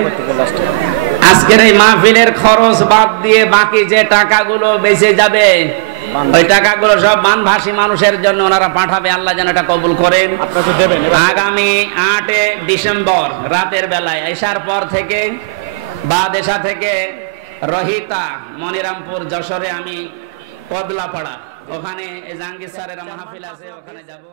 আজকের এই মাহফিলের খরচ বাদ দিয়ে বাকি যে টাকাগুলো বেঁচে যাবে, ওই টাকাগুলো সব বানভাসী মানুষের জন্য ওনারা পাঠাবে। আল্লাহ যেন এটা কবুল করেন। আগামী 8 ডিসেম্বর রাতের বেলায় এশার পর থেকে বাদেশা থেকে রহিতা, মনিরামপুর, যশোরে আমি কদলাপাড়া, ওখানে জাহাঙ্গীর স্যারের মাহফিল আছে, ওখানে যাব।